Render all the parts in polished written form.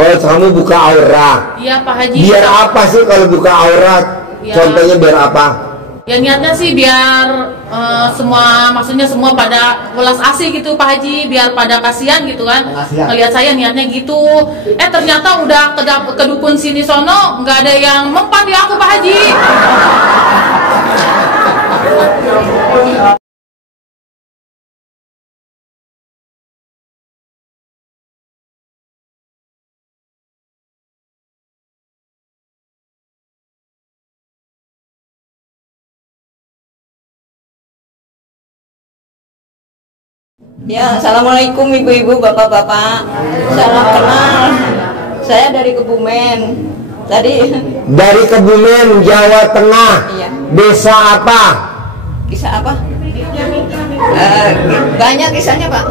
Kalau kamu buka aurat, iya Pak Haji. Biar apa sih kalau buka aurat? Ya. Contohnya biar apa? Ya niatnya sih biar maksudnya semua pada ulas asih gitu Pak Haji, biar pada kasihan gitu kan. Ngelihat saya niatnya gitu. Ternyata udah ke dukun sini sono nggak ada yang mempan di aku Pak Haji. Ya, assalamualaikum ibu-ibu, bapak-bapak. Salam kenal. Saya dari Kebumen. Dari Kebumen, Jawa Tengah. Iya. Desa apa? Kisah apa? Banyak kisahnya Pak.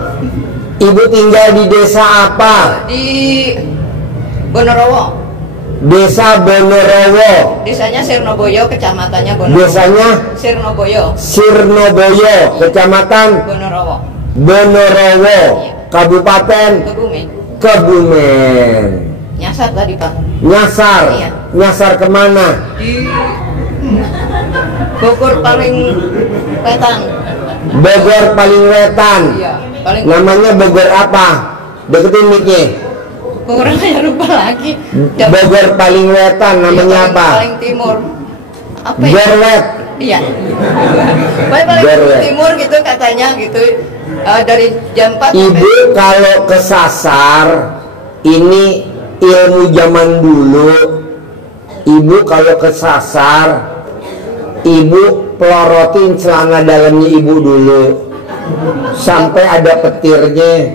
Ibu tinggal di desa apa? Di Bonorowo. Desa Bonorowo. Desanya Sirnoboyo, kecamatannya Bonorowo. Desanya Sirnoboyo, kecamatan Bonorowo. Bonorowo, iya. Kabupaten Kebumen. Nyasar tadi Pak. Nyasar. Iya. Nyasar kemana? Di Bogor paling wetan. Bogor paling wetan. Iya, paling namanya Bogor apa? Deketin mic-nya. Bogor saya lupa lagi. Bogor paling wetan namanya iya, apa? Paling timur. Apa ya? Gorwet. Iya. Paling timur gitu katanya gitu. Dari jam 4. Ibu kalau kesasar, ini ilmu zaman dulu. Ibu kalau kesasar, ibu pelorotin celana dalamnya ibu dulu sampai ada petirnya.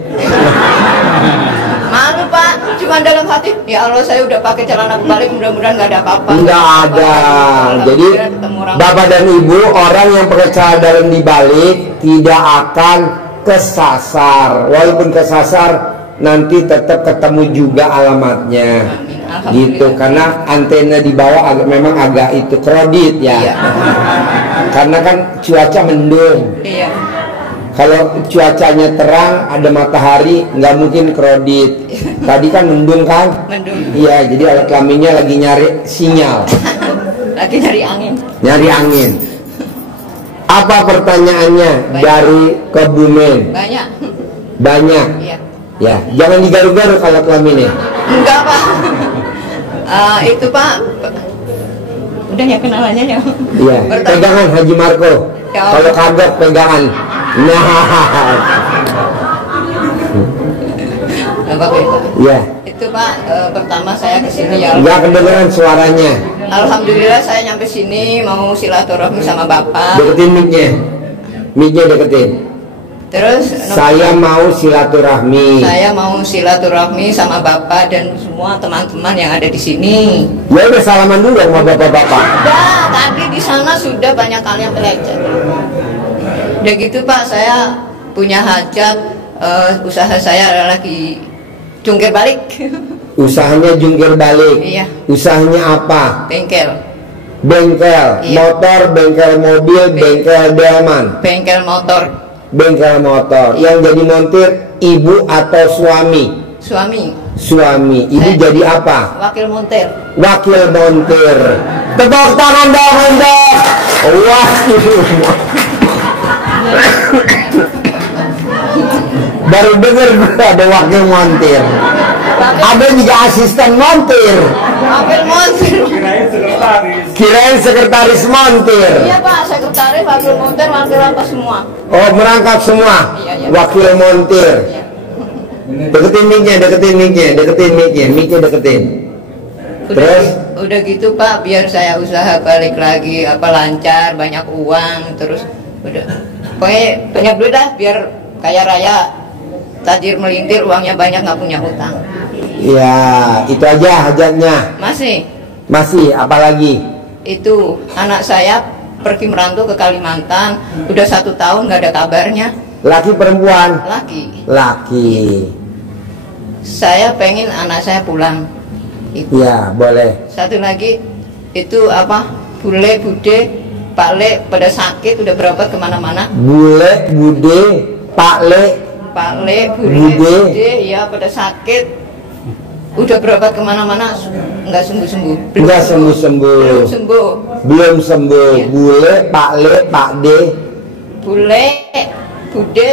Malu Pak, cuma dalam hati. Ya Allah, saya udah pakai celana kebalik, mudah-mudahan nggak ada apa-apa. Nggak ada. Jadi bapak dan ibu, orang yang pakai celana dalam dibalik tidak akan kesasar. Walaupun kesasar, nanti tetap ketemu juga alamatnya. Gitu, karena antena di bawah memang agak itu kredit ya. Iya. Karena kan cuaca mendung. Iya. Kalau cuacanya terang, ada matahari, nggak mungkin kredit. Tadi kan mendung kan? Mendung. Iya, jadi alat kelaminnya lagi nyari sinyal. Lagi nyari angin. Nyari angin. Apa pertanyaannya? Banyak. Dari Kebumen? Banyak. Banyak? Iya. Ya, jangan digaru-garu kalau kelaminnya. Enggak Pak. Itu Pak. Udah ya kenalannya ya. Iya. Pegangan Haji Marco. Ya, kalau kagak pegangan. Nah. Apa-apa itu? Iya. Itu Pak, pertama saya kesini ya. Enggak kedengeran suaranya. Alhamdulillah saya nyampe sini mau silaturahmi sama Bapak. Deketin mic-nya. Mic-nya deketin. Terus saya mau silaturahmi. Saya mau silaturahmi sama Bapak dan semua teman-teman yang ada di sini. Ya udah salaman dulu sama bapak-bapak. Udah, tadi di sana sudah banyak kali yang belajar. Udah gitu Pak, saya punya hajat, usaha saya lagi jungkir balik. Usahanya jungkir balik. Iya. Usahanya apa? Bengkel. Bengkel, iya. Motor, bengkel mobil, bengkel delman. Bengkel motor. Bengkel motor. Yang jadi montir ibu atau suami? Suami. Ibu jadi apa? Wakil montir. Wakil montir. Tepuk tangan dong untuk wakil. Baru dengar ada wakil montir. Ada juga asisten montir. Wakil montir. Kirain sekretaris montir. Iya Pak, sekretaris, wakil montir, wakil apa semua. Oh, merangkap semua. Iya. Wakil montir. Iya. Deketin mic-nya, mic-nya deketin. Terus? Udah gitu Pak, biar saya usaha balik lagi, lancar, banyak uang, terus udah. Pokoknya banyak duit dah, biar kaya raya, tajir melintir, uangnya banyak, nggak punya hutang. Ya, itu aja hajatnya. Masih, apalagi? Itu anak saya pergi merantau ke Kalimantan, udah 1 tahun nggak ada kabarnya. Laki perempuan? Laki. Laki. Saya pengen anak saya pulang. Ya, boleh. Satu lagi itu apa? Bule, bude, Pak Le pada sakit udah berobat kemana-mana. Bule, bude, Pak Le, bule, bude, ya pada sakit, udah berobat kemana-mana, nggak sembuh-sembuh. Nggak sembuh-sembuh. Belum sembuh. Belum sembuh. Ya. Bule, Pak Le, Pak D. Bule, bude,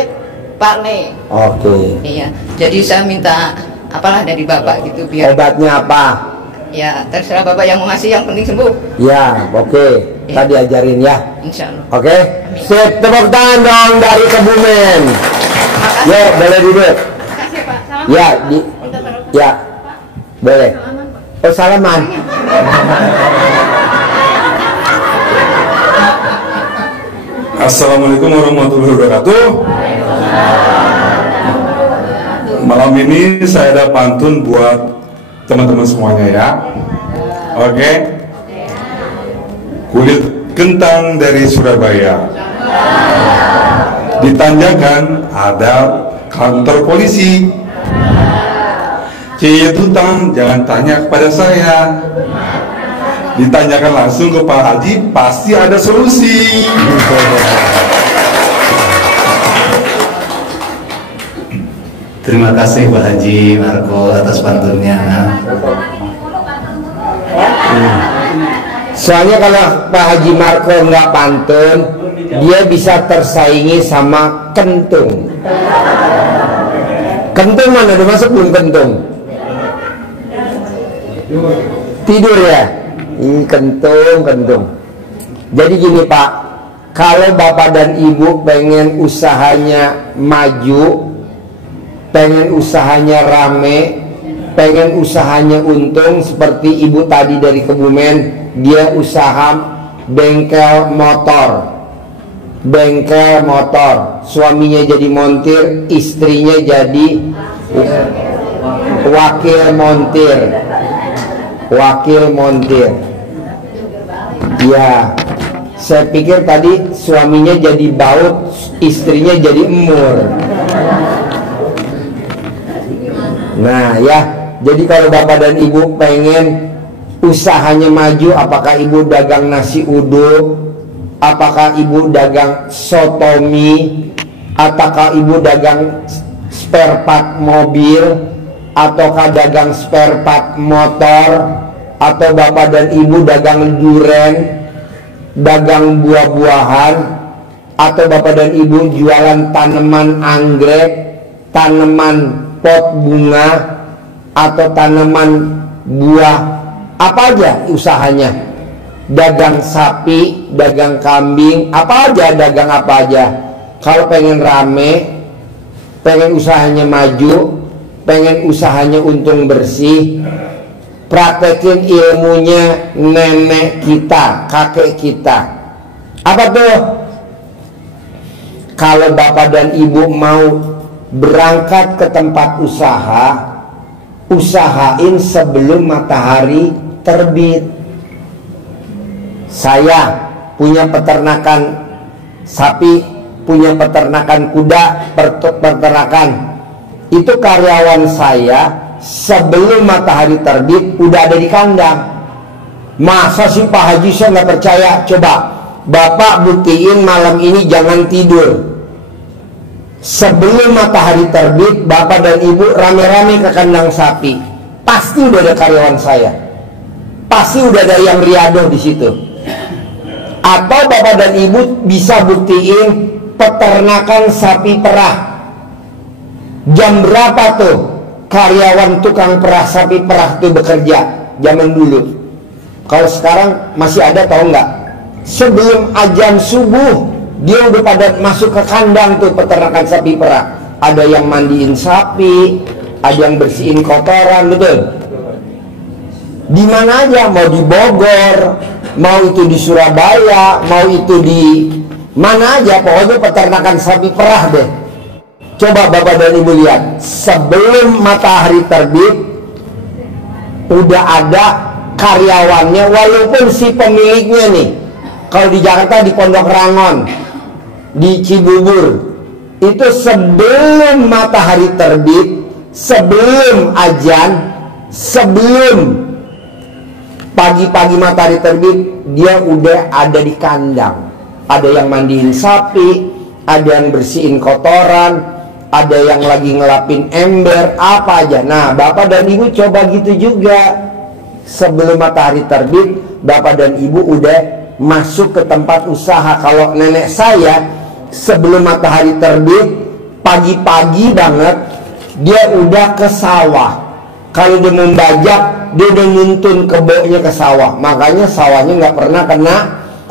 Pak Le. Oke. Iya. Jadi saya minta apalah dari bapak gitu biar. Obatnya apa? Ya terserah bapak yang mau ngasih, yang penting sembuh. Ya, oke. Ya. Tadi ajarin ya. Insya Allah. Oke. Sip, tepuk tangan dong dari Kebumen. Makasih. Ya, boleh duduk. Makasih Pak. Salam. Ya, Minta taruh. ya, boleh. Oh, salaman. Assalamualaikum warahmatullahi wabarakatuh. Malam ini saya ada pantun buat teman-teman semuanya ya. Oke. Kulit kentang dari Surabaya. Di Tanjakan ada kantor polisi. Ciye tutang jangan tanya kepada saya. Ditanyakan langsung ke Pak Haji, pasti ada solusi. Terima kasih Pak Haji Marco atas pantunnya. Soalnya kalau Pak Haji Marco nggak pantun, dia bisa tersaingi sama kentung. Kentung mana? Udah masuk belum kentung? Tidur ya? Kentung. Jadi gini Pak, kalau Bapak dan Ibu pengen usahanya maju, pengen usahanya rame, pengen usahanya untung, seperti ibu tadi dari Kebumen, dia usaha bengkel motor. Suaminya jadi montir, istrinya jadi wakil montir. Ya, saya pikir tadi suaminya jadi baut, istrinya jadi emur. Nah ya, jadi kalau Bapak dan Ibu pengen usahanya maju, apakah Ibu dagang nasi uduk, apakah Ibu dagang sotomi, ataukah Ibu dagang spare part mobil, ataukah dagang spare part motor, atau Bapak dan Ibu dagang duren, dagang buah-buahan, atau Bapak dan Ibu jualan tanaman anggrek, tanaman pot bunga, atau tanaman buah, apa aja usahanya, dagang sapi, dagang kambing, apa aja, dagang apa aja. Kalau pengen rame, pengen usahanya maju, pengen usahanya untung bersih, praktekin ilmunya nenek kita, kakek kita. Apa tuh? Kalau Bapak dan Ibu mau berangkat ke tempat usaha, usahain sebelum matahari terbit. Saya punya peternakan sapi, punya peternakan kuda, peternakan. Itu karyawan saya sebelum matahari terbit udah ada di kandang. Masa sih Pak Haji, saya nggak percaya. Coba Bapak buktiin malam ini jangan tidur. Sebelum matahari terbit, Bapak dan Ibu rame-rame ke kandang sapi. Pasti udah ada karyawan saya. Pasti udah ada yang riadoh di situ. Atau Bapak dan Ibu bisa buktiin peternakan sapi perah. Jam berapa tuh karyawan tukang perah sapi perah tuh bekerja zaman dulu? Kalau sekarang masih ada tau nggak? Sebelum azan subuh dia udah pada masuk ke kandang tuh peternakan sapi perah. Ada yang mandiin sapi, ada yang bersihin kotoran, betul? Di mana aja, mau di Bogor, mau itu di Surabaya, mau itu di mana aja, pokoknya peternakan sapi perah deh. Coba Bapak dan Ibu lihat, sebelum matahari terbit udah ada karyawannya, walaupun si pemiliknya nih kalau di Jakarta di Pondok Rangon, di Cibubur, itu sebelum matahari terbit, sebelum azan, sebelum pagi-pagi matahari terbit, dia udah ada di kandang. Ada yang mandiin sapi, ada yang bersihin kotoran, ada yang lagi ngelapin ember, apa aja. Nah, bapak dan ibu coba gitu juga. Sebelum matahari terbit, bapak dan ibu udah masuk ke tempat usaha. Kalau nenek saya, sebelum matahari terbit, pagi-pagi banget, dia udah ke sawah. Kalau dia membajak, dia udah nuntun keboknya ke sawah. Makanya sawahnya nggak pernah kena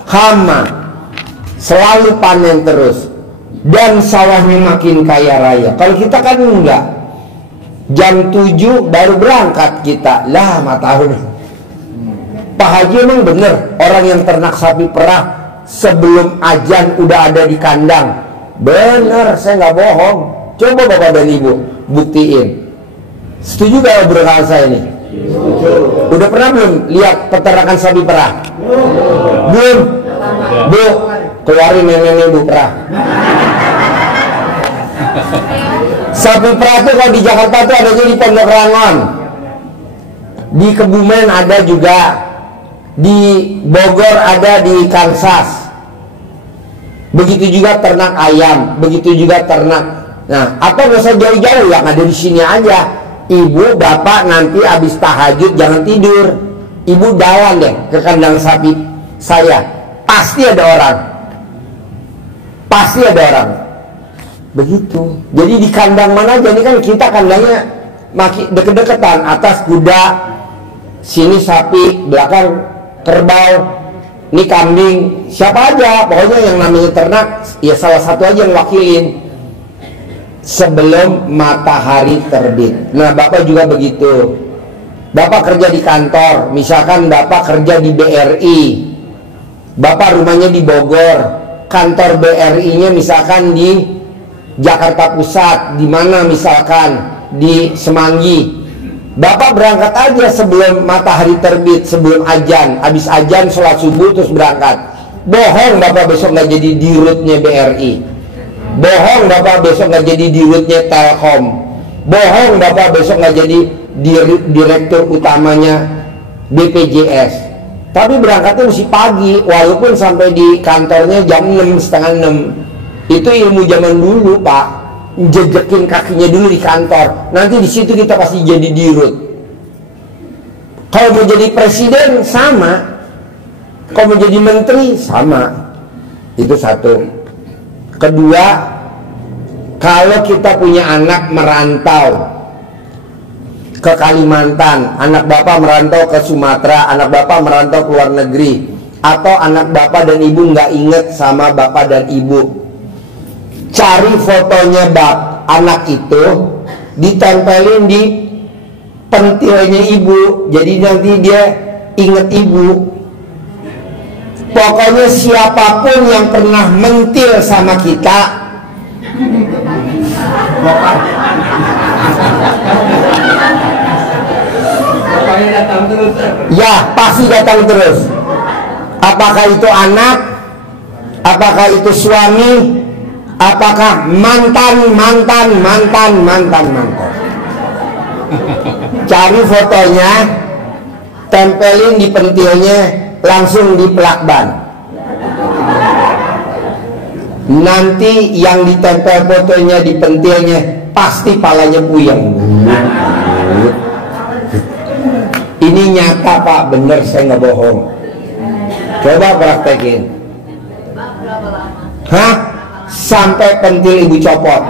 hama, selalu panen terus. Dan sawahnya makin kaya raya. Kalau kita kan enggak, jam 7 baru berangkat kita. Lah matahari. Pak Haji emang bener, orang yang ternak sapi perah sebelum azan udah ada di kandang. Bener, saya nggak bohong. Coba bapak dan ibu buktiin. Setuju gak obrolan saya ini? Udah pernah belum lihat peternakan sapi perah? Belum? Bu, keluarin nenek bu perah. Sapi perah tuh kalau di Jakarta tuh adanya di Pondok Rangon, di Kebumen ada juga, di Bogor ada, di Kansas. Begitu juga ternak ayam, begitu juga ternak. Nah, apa nggak usah jauh-jauh, yang ada di sini aja. Ibu, bapak nanti habis tahajud jangan tidur. Ibu jalan deh ke kandang sapi saya. Pasti ada orang. Pasti ada orang. Begitu. Jadi di kandang mana aja, ini kan kita kandangnya makin deket-deketan. Atas kuda, sini sapi, belakang kerbau, ini kambing, siapa aja. Pokoknya yang namanya ternak, ya salah satu aja yang wakilin. Sebelum matahari terbit. Nah, bapak juga begitu. Bapak kerja di kantor, misalkan bapak kerja di BRI, bapak rumahnya di Bogor, kantor BRI-nya misalkan di Jakarta Pusat, di mana misalkan di Semanggi. Bapak berangkat aja sebelum matahari terbit, sebelum azan. Habis azan sholat subuh terus berangkat. Bohong bapak besok nggak jadi dirutnya BRI. Bohong bapak besok nggak jadi dirutnya Telkom. Bohong bapak besok nggak jadi direktur utamanya BPJS. Tapi berangkatnya mesti pagi, walaupun sampai di kantornya jam 6, setengah 6. Itu ilmu zaman dulu pak. Jejekin kakinya dulu di kantor, nanti di situ kita pasti jadi dirut. Kalau mau jadi presiden sama, kalau mau jadi menteri sama. Itu satu. Kedua, kalau kita punya anak merantau ke Kalimantan, anak bapak merantau ke Sumatera, anak bapak merantau ke luar negeri, atau anak bapak dan ibu nggak inget sama bapak dan ibu, cari fotonya anak itu, ditempelin di pentilnya ibu, jadi nanti dia inget ibu. Pokoknya siapapun yang pernah mentil sama kita, ya pasti datang terus. Apakah itu anak, apakah itu suami, apakah mantan. Cari fotonya, tempelin di pentilnya, langsung di pelakban. Nanti yang ditempel fotonya di pentilnya pasti palanya puyeng. Ini nyata pak, bener, saya nggak bohong. Coba praktekin. Hah? Sampai pentil ibu copot.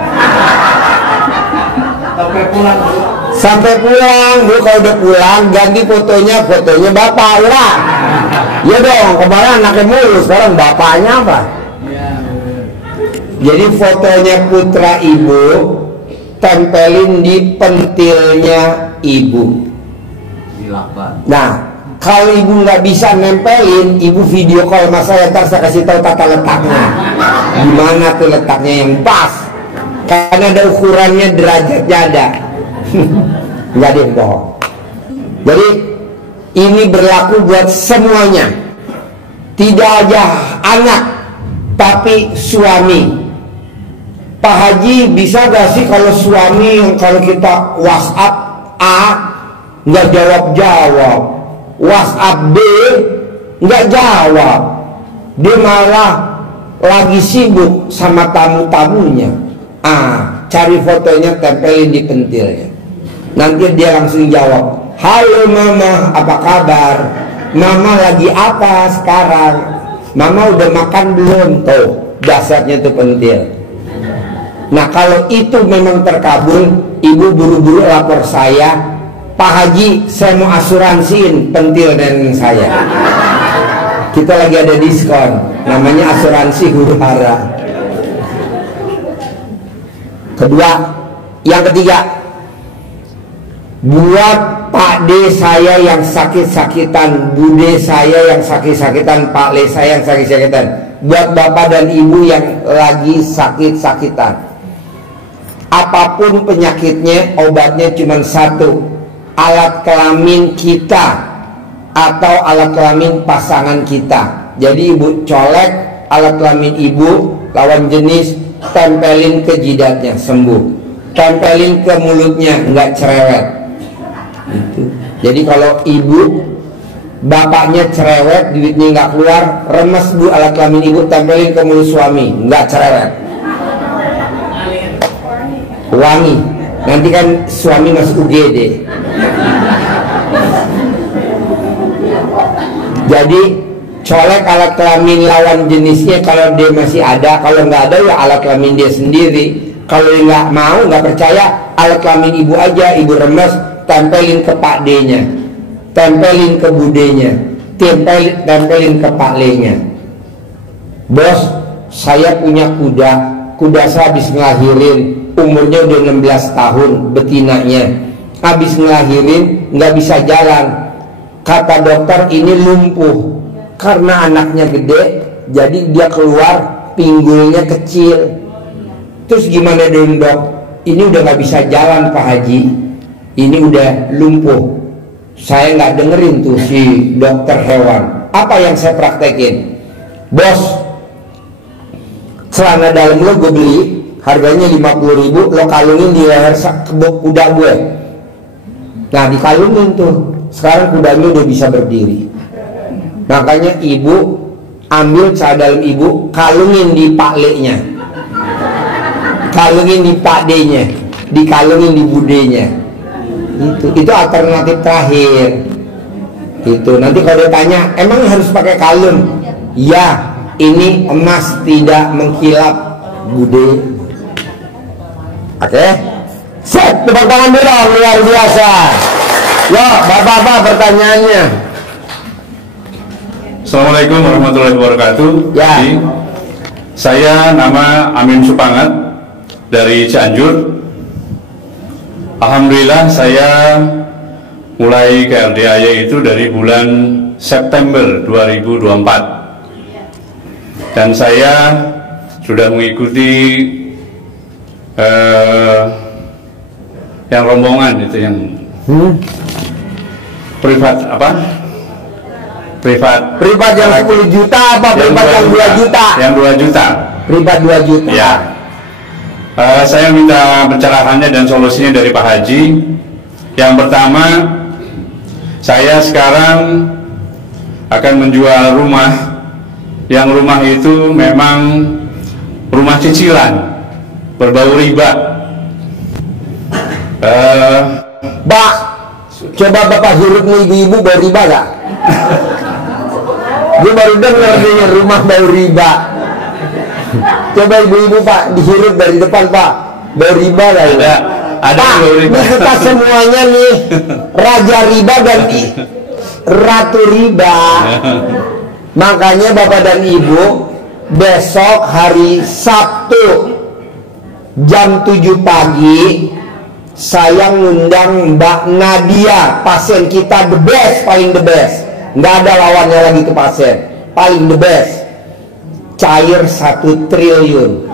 Sampai pulang bu. Kalau udah pulang ganti fotonya bapak lah. Ya dong, kemarin anaknya mulu, sekarang bapaknya apa? Jadi fotonya putra ibu tempelin di pentilnya ibu. Nah, kalau ibu nggak bisa nempelin, ibu video call sama saya, ntar saya kasih tahu tata letaknya. Gimana tuh letaknya yang pas? Karena ada ukurannya, derajatnya ada. Nggak ada yang bohong. Jadi ini berlaku buat semuanya. tidak aja anak, tapi suami. Pak Haji, bisa gak sih kalau suami yang kalau kita WhatsApp A nggak jawab, WhatsApp B nggak jawab, dia malah lagi sibuk sama tamu-tamunya. Cari fotonya, tempelin di pentilnya. Nanti dia langsung jawab, halo mama, apa kabar? Mama lagi apa sekarang? Mama udah makan belum? Tuh, dasarnya tuh pentil. Nah kalau itu memang terkabul, ibu buru-buru lapor saya, Pak Haji, saya mau asuransiin pentil nenek saya. Kita lagi ada diskon, namanya asuransi huru hara. Yang ketiga, buat Pak D saya yang sakit-sakitan, Bude saya yang sakit-sakitan, Pak Le saya yang sakit-sakitan, buat bapak dan ibu yang lagi sakit-sakitan, apapun penyakitnya, obatnya cuma satu, alat kelamin kita atau alat kelamin pasangan kita. Jadi ibu colek alat kelamin ibu lawan jenis, tempelin ke jidatnya, sembuh. Tempelin ke mulutnya, nggak cerewet. Gitu. Jadi kalau ibu bapaknya cerewet, duitnya nggak keluar, remes bu alat kelamin ibu, tempelin ke mulut suami, nggak cerewet, wangi. Nanti kan suami masuk UGD. Jadi colek alat kelamin lawan jenisnya kalau dia masih ada, kalau nggak ada ya alat kelamin dia sendiri. Kalau dia nggak mau, nggak percaya, alat kelamin ibu aja, ibu remes, tempelin ke Pak D-nya, tempelin ke Budenya, tempelin ke Pak Le-nya. Bos, saya punya kuda saya habis ngelahirin, umurnya udah 16 tahun, betinanya habis ngelahirin, nggak bisa jalan. Kata dokter ini lumpuh karena anaknya gede, jadi dia keluar pinggulnya kecil. Terus gimana dong dok? Ini udah nggak bisa jalan Pak Haji, ini udah lumpuh. Saya nggak dengerin tuh si dokter hewan. Apa yang saya praktekin? Bos, celana dalam lo gue beli, harganya 50.000, lo kalungin di leher kuda gue. Nah dikalungin tuh, sekarang kudanya udah bisa berdiri. Makanya ibu ambil celana dalam ibu, kalungin di Pak Le-nya, kalungin di Pak D-nya, dikalungin di Budenya. Itu alternatif terakhir. Itu nanti kalau dia tanya, emang harus pakai kalung? Ya, ini emas tidak mengkilap Bude. Oke? Set, tepuk tangan dulu, luar biasa. Yo, bapak-bapak pertanyaannya. Assalamualaikum warahmatullahi wabarakatuh. Ya. Saya nama Amin Supangat dari Cianjur. Alhamdulillah saya mulai ke LDAY itu dari bulan September 2024. Dan saya sudah mengikuti yang rombongan itu yang privat yang 10 juta apa privat yang 2 juta? Yang 2 juta. Privat 2 juta. Ya. Saya minta pencerahannya dan solusinya dari Pak Haji. Yang pertama, saya sekarang akan menjual rumah. Yang rumah itu memang rumah cicilan, berbau riba. Pak, coba bapak hirup nih ibu-ibu bau riba gak? Gue baru denger nih rumah bau riba. Coba ibu-ibu pak dihirup dari depan pak, bau riba gak? Ada pak, bau riba. ini kita semuanya nih raja riba dan ratu riba. Makanya bapak dan ibu besok hari Sabtu jam 7 pagi saya ngundang Mbak Nadia, pasien kita the best, paling the best. Nggak ada lawannya lagi ke pasien, paling the best. Cair 1 triliun.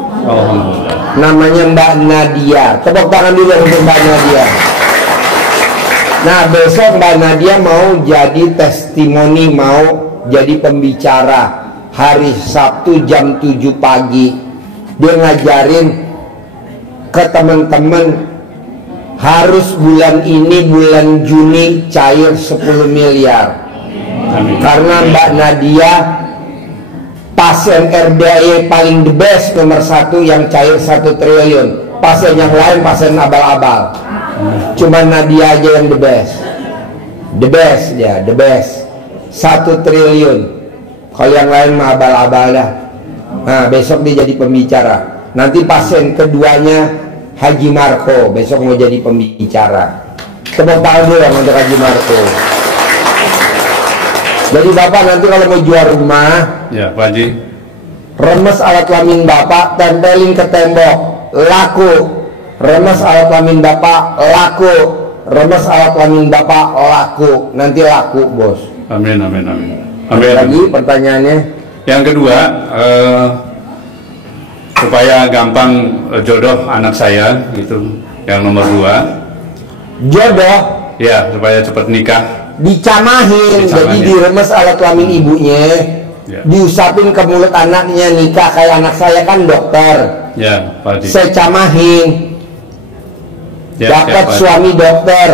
Namanya Mbak Nadia. Tepuk tangan dulu untuk Mbak Nadia. Nah besok Mbak Nadia mau jadi testimoni, mau jadi pembicara hari Sabtu jam 7 pagi. Dia ngajarin ke teman-teman harus bulan ini, bulan Juni cair 10 miliar. Amin. Karena Mbak Nadia pasien RDAY paling the best, nomor 1 yang cair 1 triliun. Pasien yang lain pasien abal-abal. Cuman Nadia aja yang the best. The best ya, the best. 1 triliun. Kalau yang lain mah abal-abal dah. Nah, besok dia jadi pembicara. Nanti pasien keduanya Haji Marco, besok mau jadi pembicara. Tepuk tangan dulu yang untuk Haji Marco. Jadi Bapak nanti kalau mau jual rumah, Ya, Pak Haji. remes alat kelamin Bapak, tempelin ke tembok, laku. Remes alat kelamin Bapak, laku. Remes alat kelamin Bapak, laku. Nanti laku, Bos. Amin, amin, amin. Ada Amin. lagi pertanyaannya? Yang kedua, supaya gampang jodoh anak saya, gitu. Yang nomor 2, Jodoh ya supaya cepat nikah. dicamahin, jadi diremes alat kelamin ibunya, Ya. diusapin ke mulut anaknya, nikah. Kayak anak saya kan dokter, Ya, Pak Haji. saya camahin. Ya, Dapat siap, Pak. suami dokter,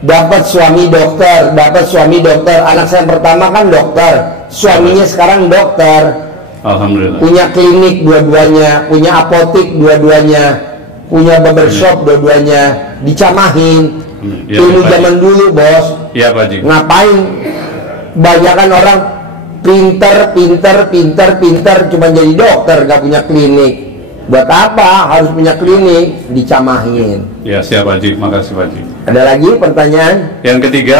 dapat suami dokter, dapat suami dokter. Anak saya yang pertama kan dokter, suaminya sekarang dokter, Alhamdulillah. punya klinik dua-duanya, punya apotik dua-duanya, punya barbershop dua-duanya, dicamahin. Ya, Ilmu Pak Haji. zaman dulu, Bos. Ya, Pak Haji. Ngapain banyakan orang pinter cuma jadi dokter, gak punya klinik. Buat apa harus punya klinik? Dicamahin. Ya, siap Pak Haji. Makasih Pak Haji. Ada lagi pertanyaan? Yang ketiga,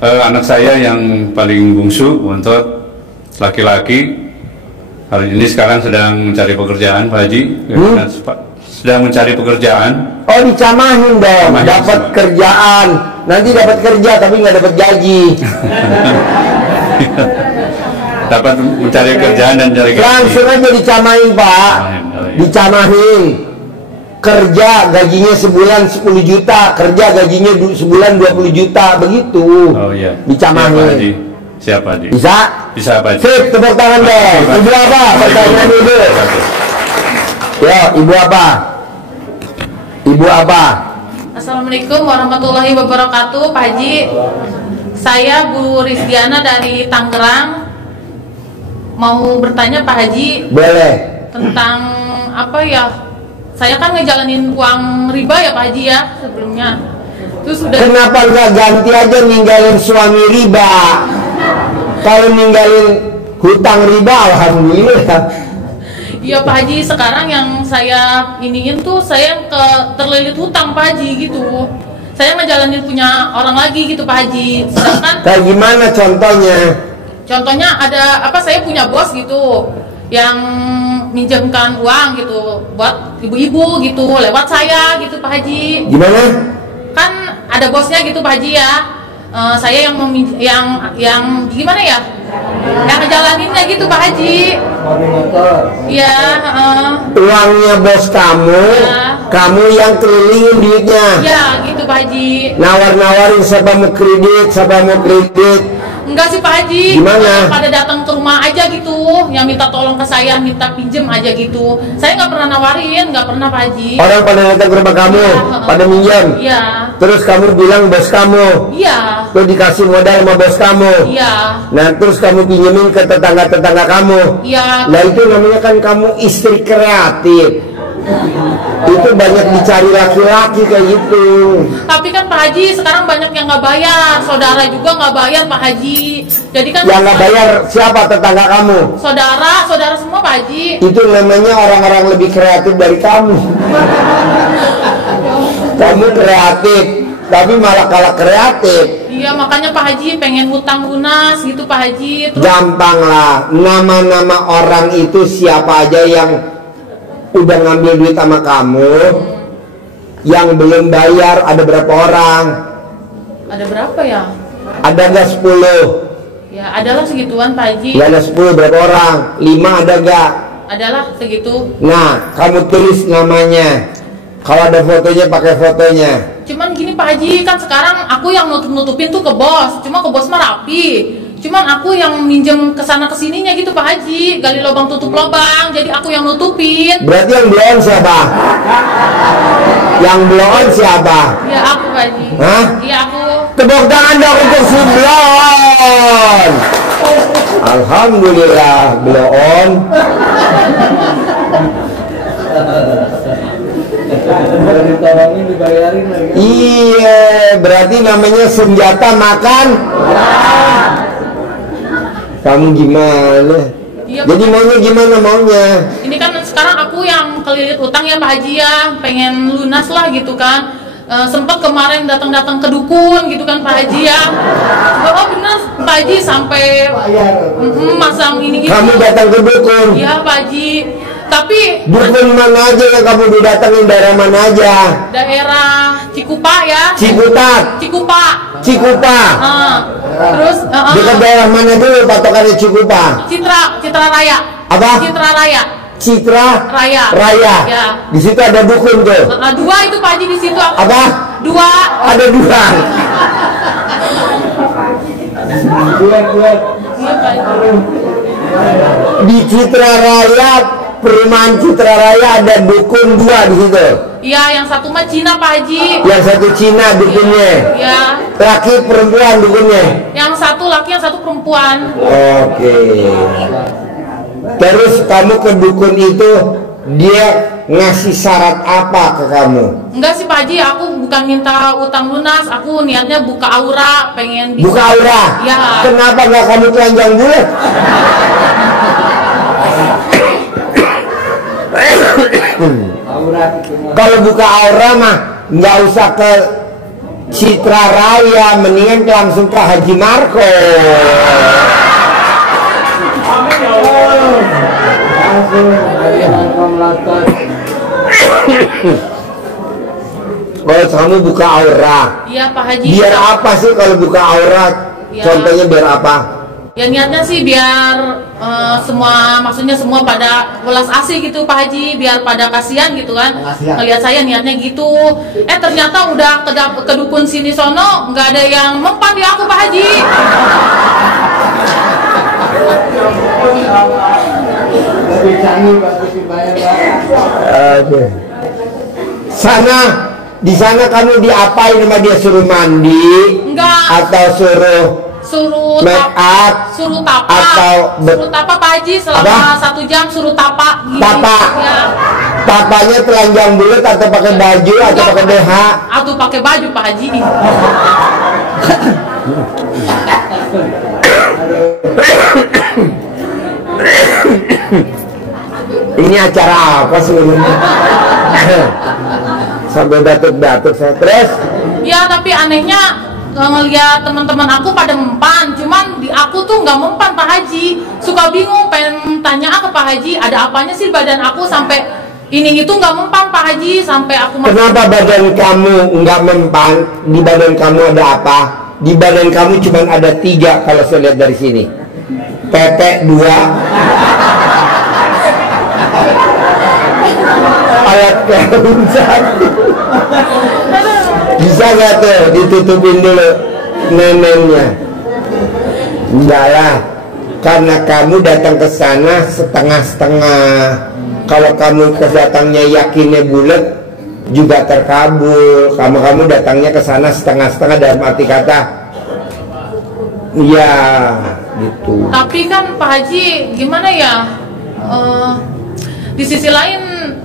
anak saya yang paling bungsu, bontot, laki-laki, hari ini sekarang sedang mencari pekerjaan, Pak Haji. Sedang mencari pekerjaan. Oh, dicamahin dong. Camahin, Dapat sama. kerjaan, nanti dapat kerja tapi nggak dapat gaji. Dapat mencari kerjaan dan cari gaji. Langsung aja dicamahin, Pak. Dicamahin. Kerja gajinya sebulan 10 juta, kerja gajinya sebulan 20 juta, begitu. Oh iya. Dicamahin. Siap, Pak Haji. Siap Pak Haji. Bisa? Bisa Pak Haji. Sip, tepuk tangan dong. Ibu apa? Pertanyaan ibu. Ya, ibu apa? Ibu apa? Assalamualaikum warahmatullahi wabarakatuh, Pak Haji. Saya Bu Rizdiana dari Tangerang. Mau bertanya Pak Haji Boleh. tentang apa ya? Saya kan ngejalanin uang riba ya Pak Haji ya sebelumnya. Terus udah Kenapa nggak ganti aja ninggalin suami riba? Kalau ninggalin hutang riba, alhamdulillah. Iya Pak Haji, sekarang yang saya iniin tuh saya terlilit hutang Pak Haji gitu. Saya ngejalanin punya orang lagi gitu Pak Haji. Sedangkan Kayak gimana contohnya? contohnya ada apa, saya punya bos gitu yang minjamkan uang gitu buat ibu-ibu gitu lewat saya gitu Pak Haji. Gimana? Kan ada bosnya gitu Pak Haji ya. Saya yang gimana ya? Yang ngejalaninnya gitu Pak Haji. Iya, Uangnya bos kamu, Ya. kamu yang kelilingin duitnya. ya gitu Pak Haji. Nawar-nawarin siapa mau kredit, siapa mau kredit. Enggak sih Pak Haji. Gimana? Pada datang ke rumah aja gitu, yang minta tolong ke saya, minta pinjem aja gitu. Saya nggak pernah nawarin, nggak pernah Pak Haji. Orang pada datang ke rumah kamu, pada minjam. Iya. Terus kamu bilang bos kamu, Iya. tuh dikasih modal sama bos kamu. Iya. Nah terus kamu pinjemin ke tetangga-tetangga kamu. Iya. Nah itu namanya kan kamu istri kreatif. Itu banyak dicari laki-laki kayak gitu. Tapi kan Pak Haji sekarang banyak yang nggak bayar, saudara juga nggak bayar Pak Haji. Jadi kan Yang nggak bayar siapa? Tetangga kamu. saudara semua Pak Haji. Itu namanya orang-orang lebih kreatif dari kamu. Kamu kreatif, tapi malah kalah kreatif. Iya makanya Pak Haji pengen hutang lunas gitu Pak Haji. Terus Gampang lah, nama-nama orang itu siapa aja yang udah ngambil duit sama kamu, yang belum bayar ada berapa orang? ada berapa ya? Ada nggak 10? Ya adalah segituan Pak Haji. Nggak ada 10, berapa orang? 5 ada nggak? Adalah segitu. Nah, kamu tulis namanya. Kalau ada fotonya, pakai fotonya. Cuman gini Pak Haji, kan sekarang aku yang nutupin tuh ke bos. Cuma ke bos mah rapi. Cuman aku yang minjem kesana kesininya gitu Pak Haji, gali lubang tutup lubang, jadi aku yang nutupin. Berarti yang blow on siapa? Yang blow on siapa? Ya aku Pak Haji. Hah? Iya aku. Tepuk tangan dong untuk si blow on. Alhamdulillah blow on. Iya, berarti namanya senjata makan. Kamu gimana? Iya, jadi maunya gimana maunya? Ini kan sekarang aku yang kelilit utang ya Pak Haji ya, pengen lunas lah gitu kan. Sempet kemarin datang-datang ke dukun gitu kan Pak Haji ya. Oh benar Pak Haji sampai masang ini gitu. Kamu datang ke dukun? Iya Pak Haji. Tapi dukun mana aja yang kamu didatangin, daerah mana aja? Daerah Cikupa ya. Cikutat. Cikupa. Terus dekat daerah mana dulu patokannya Cikupa? Citra Raya. Apa? Citra Raya. Citra Raya. Ya. Di situ ada dukun tuh. Dua itu Pak Haji di situ. Apa? Dua. Ada dua. Iya Pak Haji. Di Citra Raya, perumahan Citra Raya ada dukun dua di situ. Iya, yang satu mah Cina Pak Haji. Yang satu Cina dukunnya. Iya. Laki perempuan dukunnya. Yang satu laki, yang satu perempuan. Oke. Terus kamu ke dukun itu dia ngasih syarat apa ke kamu? Enggak sih Pak Haji, aku bukan minta utang lunas, aku niatnya buka aura, pengen bisa. Buka aura? Ya. Kenapa nggak kamu telanjang bulat? Kalau buka aura mah nggak usah ke Citra Raya, mendingan langsung ke Haji Marco. Kalau kamu buka aura, iya Pak Haji. Biar apa sih kalau buka aura? Ya. Contohnya biar apa? Ya niatnya sih biar maksudnya semua pada welas asih gitu Pak Haji, biar pada kasihan gitu kan. Ngelihat saya niatnya gitu. Ternyata udah ke dukun sini sono nggak ada yang mempan di aku Pak Haji. Di sana kamu diapain sama dia, suruh mandi? Enggak. Atau suruh make up? Suruh tapa. Atau suruh tapa Pak Haji selama 1 jam suruh tapa. Gini. Tapa. Ya. Tapanya telanjang bulat atau pakai baju atau pakai BH? Atau pakai baju Pak Haji. Ini acara apa sih? Sampai batuk-batuk saya. Terus? Ya tapi anehnya ngeliat teman-teman aku pada mempan, cuman di aku tuh nggak mempan Pak Haji. Suka bingung, pengen tanya ke Pak Haji, ada apanya sih badan aku sampai ini itu nggak mempan Pak Haji, sampai aku. Kenapa badan kamu nggak mempan? Di badan kamu ada apa? Di badan kamu cuma ada 3 kalau saya lihat dari sini. Tete 2, alat kelamin 1. Bisa gak tuh ditutupin dulu neneknya? Enggak lah, karena kamu datang ke sana setengah-setengah. Kalau kamu kedatangnya yakinnya bulat juga terkabul. Kamu datangnya ke sana setengah-setengah dalam arti kata iya gitu. Tapi kan Pak Haji gimana ya, di sisi lain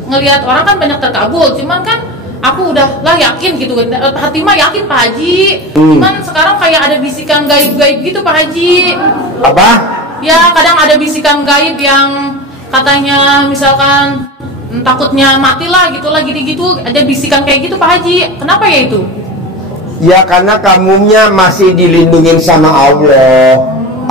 ngelihat orang kan banyak terkabul, cuman kan aku udah lah yakin gitu, hati mah yakin Pak Haji. Cuman sekarang kayak ada bisikan gaib-gaib gitu Pak Haji. Apa? Ya kadang ada bisikan gaib yang katanya misalkan takutnya mati lah gitu, ada bisikan kayak gitu Pak Haji. Kenapa ya itu? Ya karena kamunya masih dilindungin sama Allah.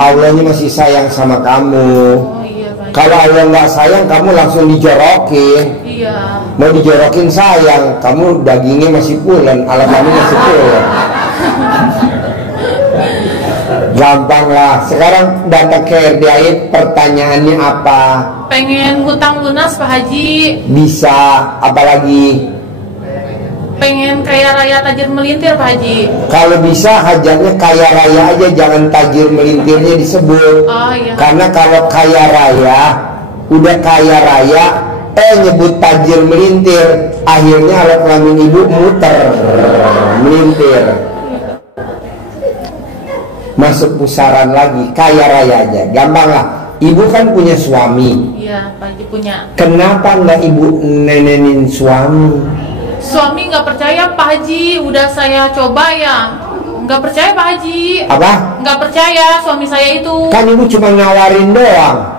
Allahnya masih sayang sama kamu. Iya, Pak Haji. Kalau Allah nggak sayang, kamu langsung dijorokin. Iya. Mau dijorokin sayang, kamu dagingnya masih pulen, alat kamu masih pulen. Gampang lah. Sekarang datang ke RDI, pertanyaannya apa? Pengen hutang lunas Pak Haji. Bisa, apalagi? pengen kaya raya tajir melintir Pak Haji. Kalau bisa hajatnya kaya raya aja, jangan tajir melintirnya disebut. Oh iya. Karena kalau kaya raya, udah kaya raya, nyebut tajir melintir, akhirnya alat kelamin ibu muter, melintir, masuk pusaran lagi. Kaya raya aja, gampang lah. Ibu kan punya suami. Iya, Pak Haji punya. Kenapa nggak ibu nenenin suami? Suami nggak percaya Pak Haji, udah saya coba ya, nggak percaya Pak Haji. Apa? Nggak percaya suami saya itu. Kan ibu cuma nawarin doang.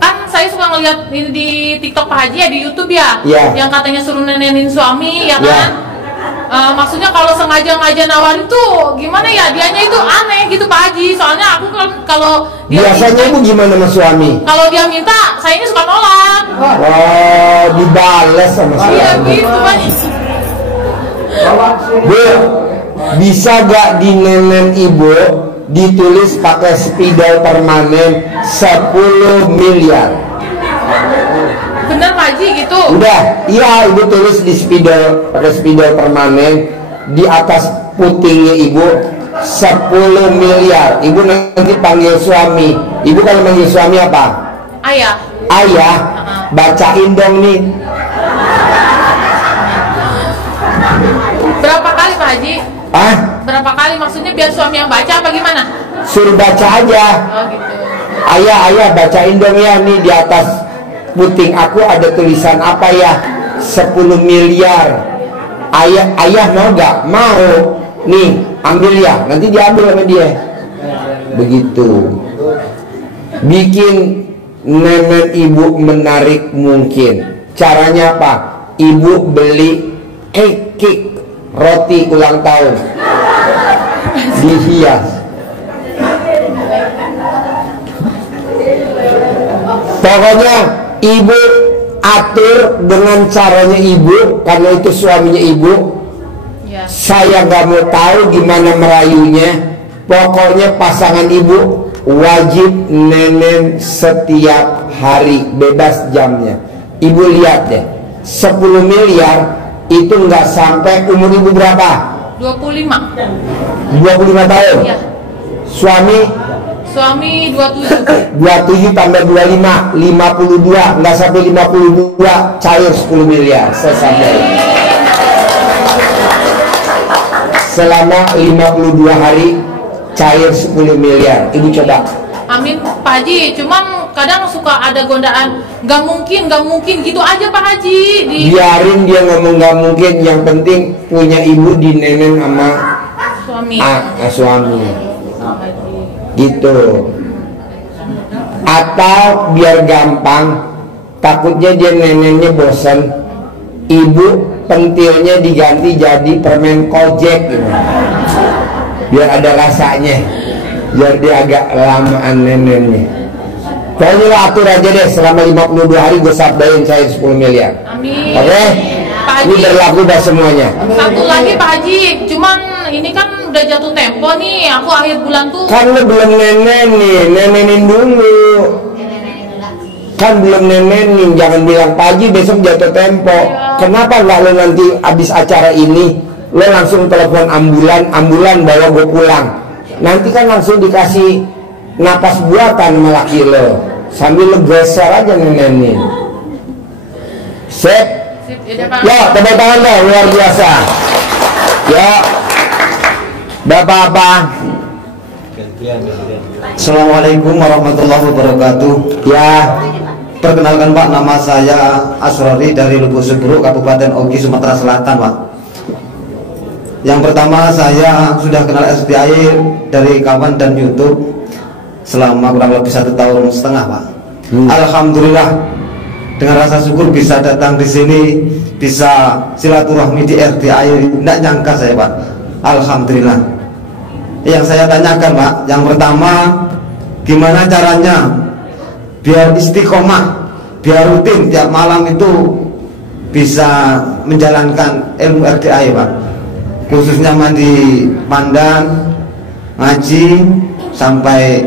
Kan saya suka ngeliat ini di TikTok Pak Haji ya, di YouTube ya, Iya. yang katanya suruh nenenin suami ya Iya. kan. Maksudnya kalau sengaja nawarin tuh gimana ya, dianya itu aneh gitu Pak Haji. Soalnya aku kalau dia Biasanya ibu gimana sama suami? kalau dia minta, saya ini suka nolak. Oh, dibales sama Iya suami. gitu Pak Haji. Bu, bisa gak di nenen ibu ditulis pakai spidol permanen 10 miliar? Bener Pak Haji gitu. Udah, iya ibu tulis di spidol, pakai spidol permanen, di atas putingnya ibu 10 miliar. Ibu nanti panggil suami. Ibu kalau manggil suami apa? Ayah. Ayah, bacain dong nih. Berapa kali Pak Haji? Ah, Berapa kali maksudnya, biar suami yang baca apa gimana? suruh baca aja. Oh gitu. Ayah bacain dong ya, nih di atas puting aku ada tulisan apa ya? 10 miliar. Ayah mau gak? Mau. Nih, ambil ya. Nanti diambil sama dia. Begitu. Bikin nenek ibu menarik mungkin. Caranya apa? Ibu beli cake roti ulang tahun, dihias. Pokoknya ibu atur dengan caranya ibu, karena itu suaminya ibu. Ya. Saya nggak mau tahu gimana merayunya. Pokoknya pasangan ibu wajib nenen setiap hari, bebas jamnya. Ibu lihat deh, 10 miliar itu nggak sampai umur ibu berapa? 25. 25 tahun. Ya. Suami 27. 27 tambah 25, 52, nggak sampai 52, cair 10 miliar. Selesai. Selama 52 hari cair 10 miliar. Ibu coba. Amin Pak Haji. Cuman kadang suka ada godaan, nggak mungkin gitu aja Pak Haji. Biarin dia ngomong nggak mungkin, yang penting punya ibu dinenen sama Suami. suami. Pak Haji. Gitu. Atau biar gampang, takutnya dia neneknya bosan, ibu pentilnya diganti jadi permen kojek gitu. Biar ada rasanya, biar dia agak lamaan neneknya. Pokoknya atur aja deh, selama 52 hari gue sabdain saya 10 miliar. Amin. Oke? Pak Ini Haji. berlaku dah semuanya. Satu lagi Pak Haji, cuman ini kan udah jatuh tempo nih, aku akhir bulan tuh. Kan lu belum nenenin dulu. Kan belum nenenin, jangan bilang pagi besok jatuh tempo. Kenapa nggak lo nanti abis acara ini lo langsung telepon ambulan bawa gue pulang. Nanti kan langsung dikasih napas buatan sama laki lo, sambil lo geser aja nenenin. Sip. Sip, ya, Pak. Ya, tepuk tangan dong, luar biasa. Ya, Bapak apa? Assalamualaikum warahmatullahi wabarakatuh. Ya, Perkenalkan Pak, nama saya Asrori dari Lubuk Seberuk, Kabupaten Ogi, Sumatera Selatan Pak. Yang pertama, saya sudah kenal SBI dari kawan dan YouTube selama kurang lebih 1,5 tahun Pak. Alhamdulillah, dengan rasa syukur bisa datang di sini, bisa silaturahmi di RDI. Tidak nyangka saya Pak. Alhamdulillah. Yang saya tanyakan Pak, yang pertama, gimana caranya biar istiqomah, biar rutin tiap malam itu bisa menjalankan ilmu RDI Pak, khususnya mandi pandan, ngaji sampai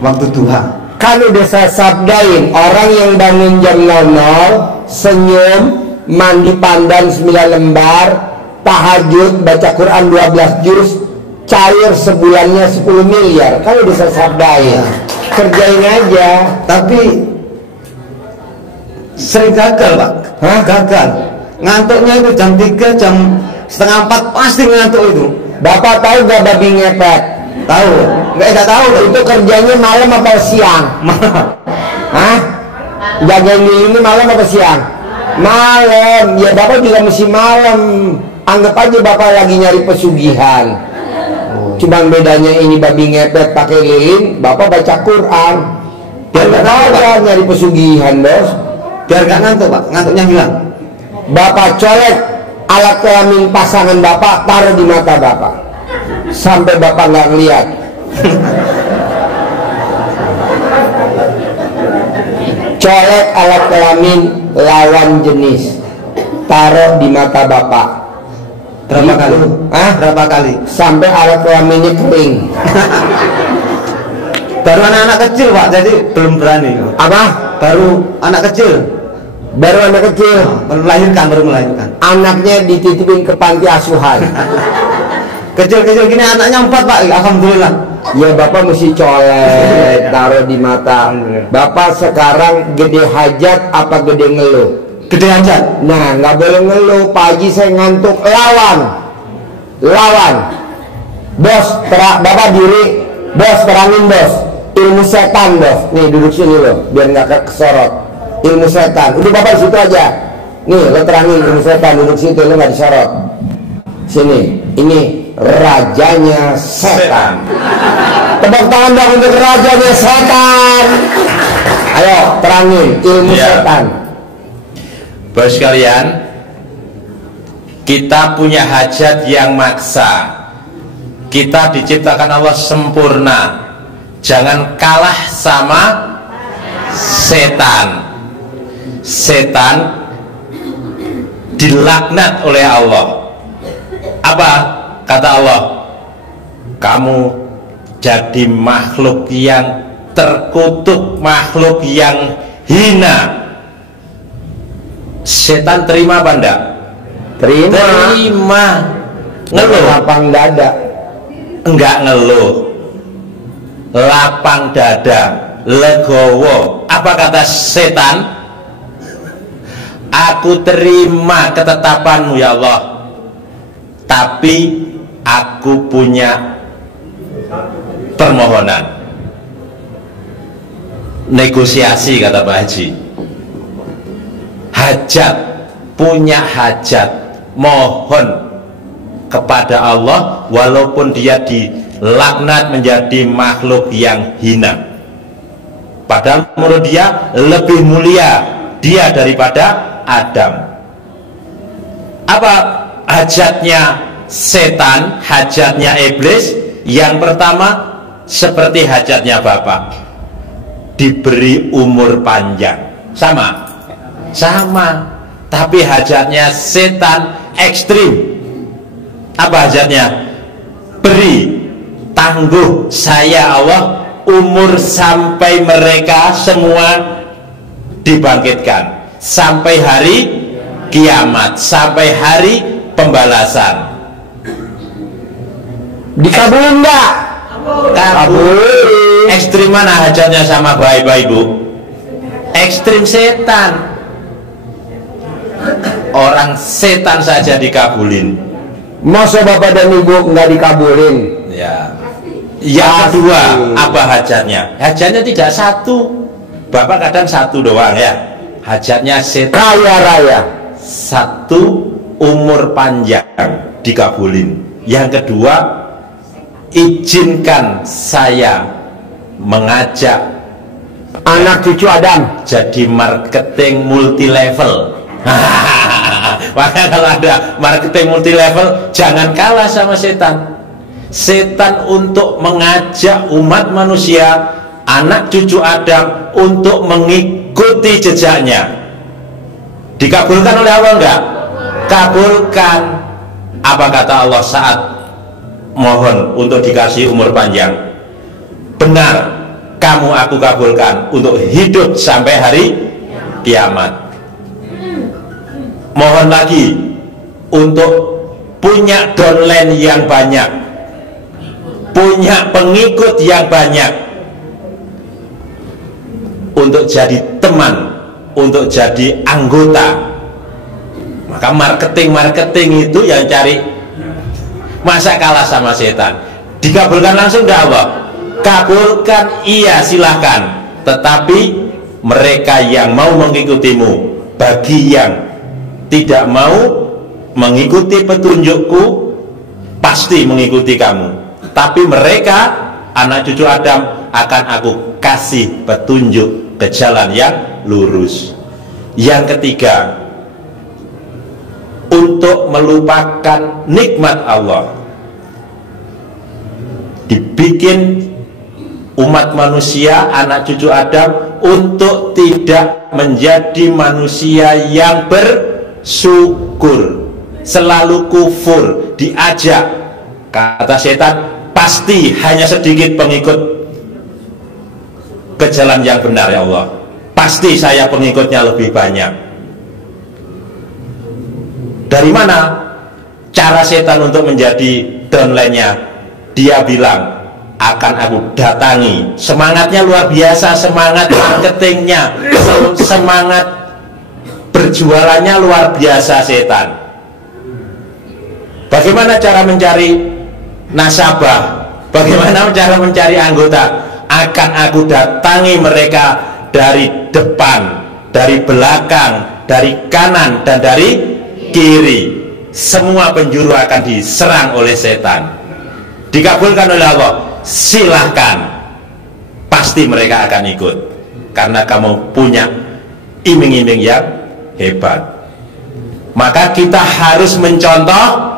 waktu duha. kan udah saya sabdain, orang yang bangun jam 00 senyum, mandi pandan 9 lembar, tahajud baca Quran 12 juz cair sebulannya 10 miliar. Kan udah saya sabdain, kerjain aja. Tapi sering gagal Pak. Hah? Gagal. Ngantuknya itu jam 3, jam setengah 4 pasti ngantuk itu. Bapak tahu gak babi ngepet? Tahu? Enggak tahu. Itu kerjanya malam apa siang? Hah? Jagain diri ini malam apa siang? Malam. Ya bapak juga mesti malam. Anggap aja bapak lagi nyari pesugihan. Cuman bedanya ini babi ngepet pakai lilin, bapak baca Quran. Biar gak tahu nyari pesugihan, bos. Biar gak ngantuk Pak, ngantuknya hilang. Bapak colek alat kelamin pasangan bapak, taruh di mata bapak sampai bapak nggak ngeliat. Colek alat kelamin lawan jenis, taruh di mata bapak. Berapa kali? Berapa kali? Sampai alat kelaminnya kering. Baru anak-anak kecil Pak, jadi belum berani. Apa? Baru anak kecil. Baru anak kecil. Baru melahirkan. Anaknya dititipin ke panti asuhan. Kecil-kecil gini anaknya 4 Pak, alhamdulillah. Ya bapak mesti colek, taruh di mata. Bapak sekarang gede hajat apa gede ngeluh? Gede hajat. Nah, nggak boleh ngeluh. Pak Haji saya ngantuk. Lawan. Bos, bapak diri. Bos, terangin bos. Ilmu setan bos. Nih duduk sini loh, biar nggak kesorot. Ilmu setan. Udah bapak di situ aja. Nih lo terangin ilmu setan, duduk situ, lo nggak disorot. Sini. Ini rajanya setan. Tepuk tangan dong untuk rajanya setan. Ayo terangin ilmu setan. Bos sekalian, kita punya hajat yang maksa. Kita diciptakan Allah sempurna. Jangan kalah sama setan. Setan dilaknat oleh Allah. Apa kata Allah? Kamu jadi makhluk yang terkutuk, makhluk yang hina. Setan terima apa enggak? Terima. Ngeluh lapang dada. Enggak ngeluh, lapang dada, legowo. Apa kata setan? Aku terima ketetapanmu ya Allah, tapi aku punya permohonan. Negosiasi kata Pak Haji. Hajat, punya hajat, mohon kepada Allah walaupun dia dilaknat menjadi makhluk yang hina. Padahal menurut dia lebih mulia dia daripada Adam. Apa hajatnya setan, hajatnya iblis? Yang pertama seperti hajatnya Bapak, diberi umur panjang. Sama. Tapi hajatnya setan ekstrim. Apa hajatnya? Beri, tangguh saya Allah umur sampai mereka semua dibangkitkan, sampai hari kiamat, sampai hari pembalasan. Dikabulin enggak? Kabul. Ekstrim mana hajatnya sama baik-baik Bu? Ekstrim setan. Orang setan saja dikabulin. Masa bapak dan ibu nggak dikabulin? Ya. Yang kedua, apa hajatnya? Hajatnya tidak satu. Bapak kadang satu doang ya. Hajatnya setan. Raya. Satu, umur panjang dikabulin. Yang kedua, izinkan saya mengajak anak cucu Adam jadi marketing multi level. Makanya kalau ada marketing multi level, jangan kalah sama setan. Setan untuk mengajak umat manusia, anak cucu Adam untuk mengikuti jejaknya. Dikabulkan oleh Allah enggak? Kabulkan. Apa kata Allah saat mohon untuk dikasih umur panjang? Benar, kamu aku kabulkan untuk hidup sampai hari kiamat. Mohon lagi untuk punya downline yang banyak, punya pengikut yang banyak, untuk jadi teman, untuk jadi anggota. Maka marketing itu yang cari. Masa kalah sama setan? Dikabulkan langsung enggak Allah? Kabulkan, iya silahkan. Tetapi mereka yang mau mengikutimu, bagi yang tidak mau mengikuti petunjukku, pasti mengikuti kamu. Tapi mereka, anak cucu Adam, akan aku kasih petunjuk ke jalan yang lurus. Yang ketiga, untuk melupakan nikmat Allah, dibikin umat manusia, anak cucu Adam, untuk tidak menjadi manusia yang bersyukur, selalu kufur. Diajak, kata setan, pasti hanya sedikit pengikut ke jalan yang benar ya Allah, pasti saya pengikutnya lebih banyak. Dari mana cara setan untuk menjadi downline-nya? Dia bilang, akan aku datangi. Semangatnya luar biasa, semangat marketingnya, semangat berjualannya luar biasa setan. Bagaimana cara mencari nasabah? Bagaimana cara mencari anggota? Akan aku datangi mereka dari depan, dari belakang, dari kanan, dan dari kiri. Semua penjuru akan diserang oleh setan. Dikabulkan oleh Allah, silahkan, pasti mereka akan ikut, karena kamu punya iming-iming yang hebat. Maka kita harus mencontoh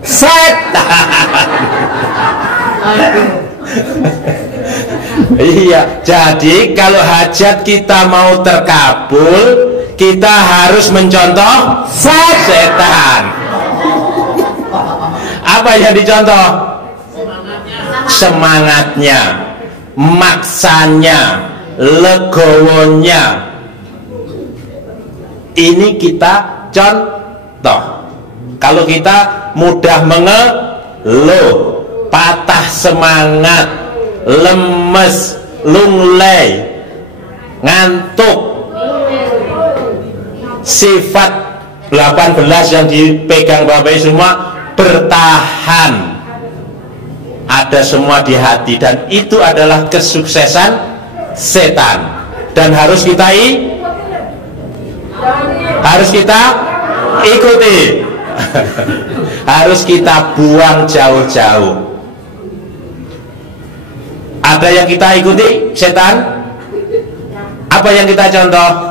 setan. Iya, jadi kalau hajat kita mau terkabul, kita harus mencontoh setan. Apa yang dicontoh? Semangatnya, maksanya, legowonya. Ini kita contoh. Kalau kita mudah mengeluh, patah semangat, lemes, lunglai, ngantuk, sifat 18 yang dipegang Bapak semua bertahan, ada semua di hati, dan itu adalah kesuksesan setan, dan harus kita ikuti. Harus kita buang jauh-jauh. Ada yang kita ikuti setan? Apa yang kita contoh?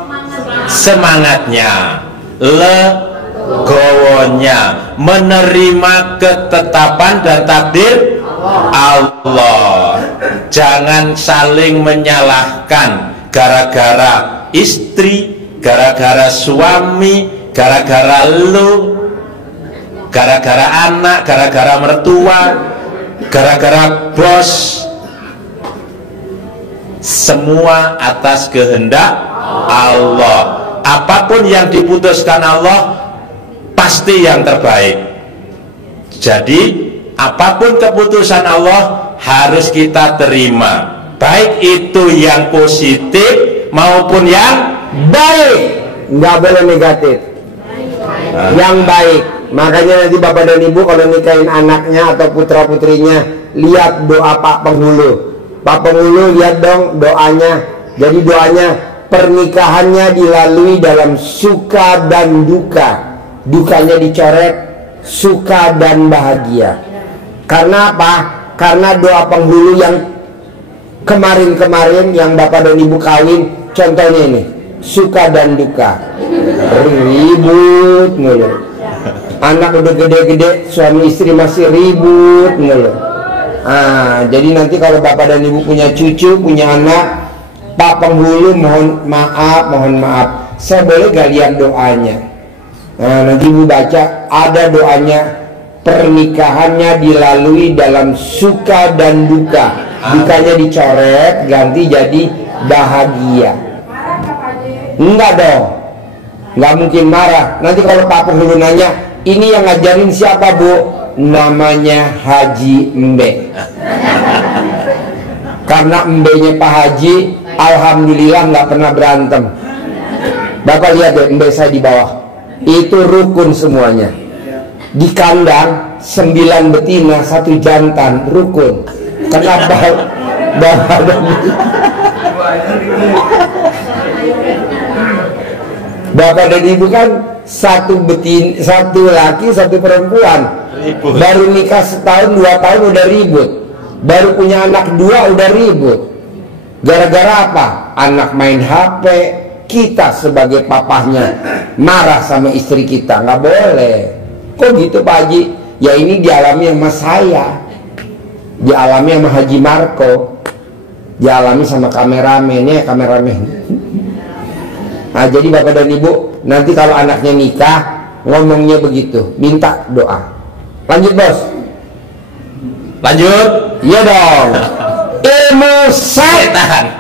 Semangatnya, legowonya, menerima ketetapan dan takdir Allah. Jangan saling menyalahkan gara-gara istri, gara-gara suami, gara-gara lu, gara-gara anak, gara-gara mertua, gara-gara bos. Semua atas kehendak Allah. Apapun yang diputuskan Allah pasti yang terbaik. Jadi apapun keputusan Allah harus kita terima, baik itu yang positif maupun yang baik, nggak boleh negatif. Yang baik. Makanya nanti bapak dan ibu kalau nikahin anaknya atau putra putrinya, lihat doa Pak Penghulu. Pak Penghulu, lihat dong doanya. Jadi doanya, pernikahannya dilalui dalam suka dan duka. Dukanya dicoret, suka dan bahagia. Karena apa? Karena doa Penghulu yang kemarin-kemarin yang bapak dan ibu kawin, contohnya ini, suka dan duka, ribut mulu. Anak udah gede-gede, suami istri masih ribut mulu. Jadi nanti kalau bapak dan ibu punya cucu, punya anak, Pak Penghulu mohon maaf, saya boleh gak lihat doanya? Nanti ibu baca, ada doanya, pernikahannya dilalui dalam suka dan duka. Dukanya dicoret, ganti jadi bahagia. Enggak dong, nggak mungkin marah. Nanti kalau Pak Penghulu nanya, Ini yang ngajarin siapa, Bu? Namanya Haji Mbe. Karena Mbenya Pak Haji alhamdulillah nggak pernah berantem. Bapak lihat deh, Mbe saya di bawah. Itu rukun semuanya. Di kandang 9 betina 1 jantan, rukun. Kenapa? Bapak dan Bapak dan Ibu kan 1 betin, 1 laki 1 perempuan. Baru nikah setahun 2 tahun udah ribut. Baru punya anak 2 udah ribut. Gara-gara apa? Anak main HP. Kita sebagai papahnya marah sama istri kita. Nggak boleh. Kok gitu Pak Haji? Ya ini dialami sama saya, dialami sama Haji Marco, dialami sama kameramennya, kameramen. Nah jadi Bapak dan Ibu, nanti kalau anaknya nikah ngomongnya begitu, minta doa. Lanjut Bos. Lanjut. Iya dong. Ilmu setan.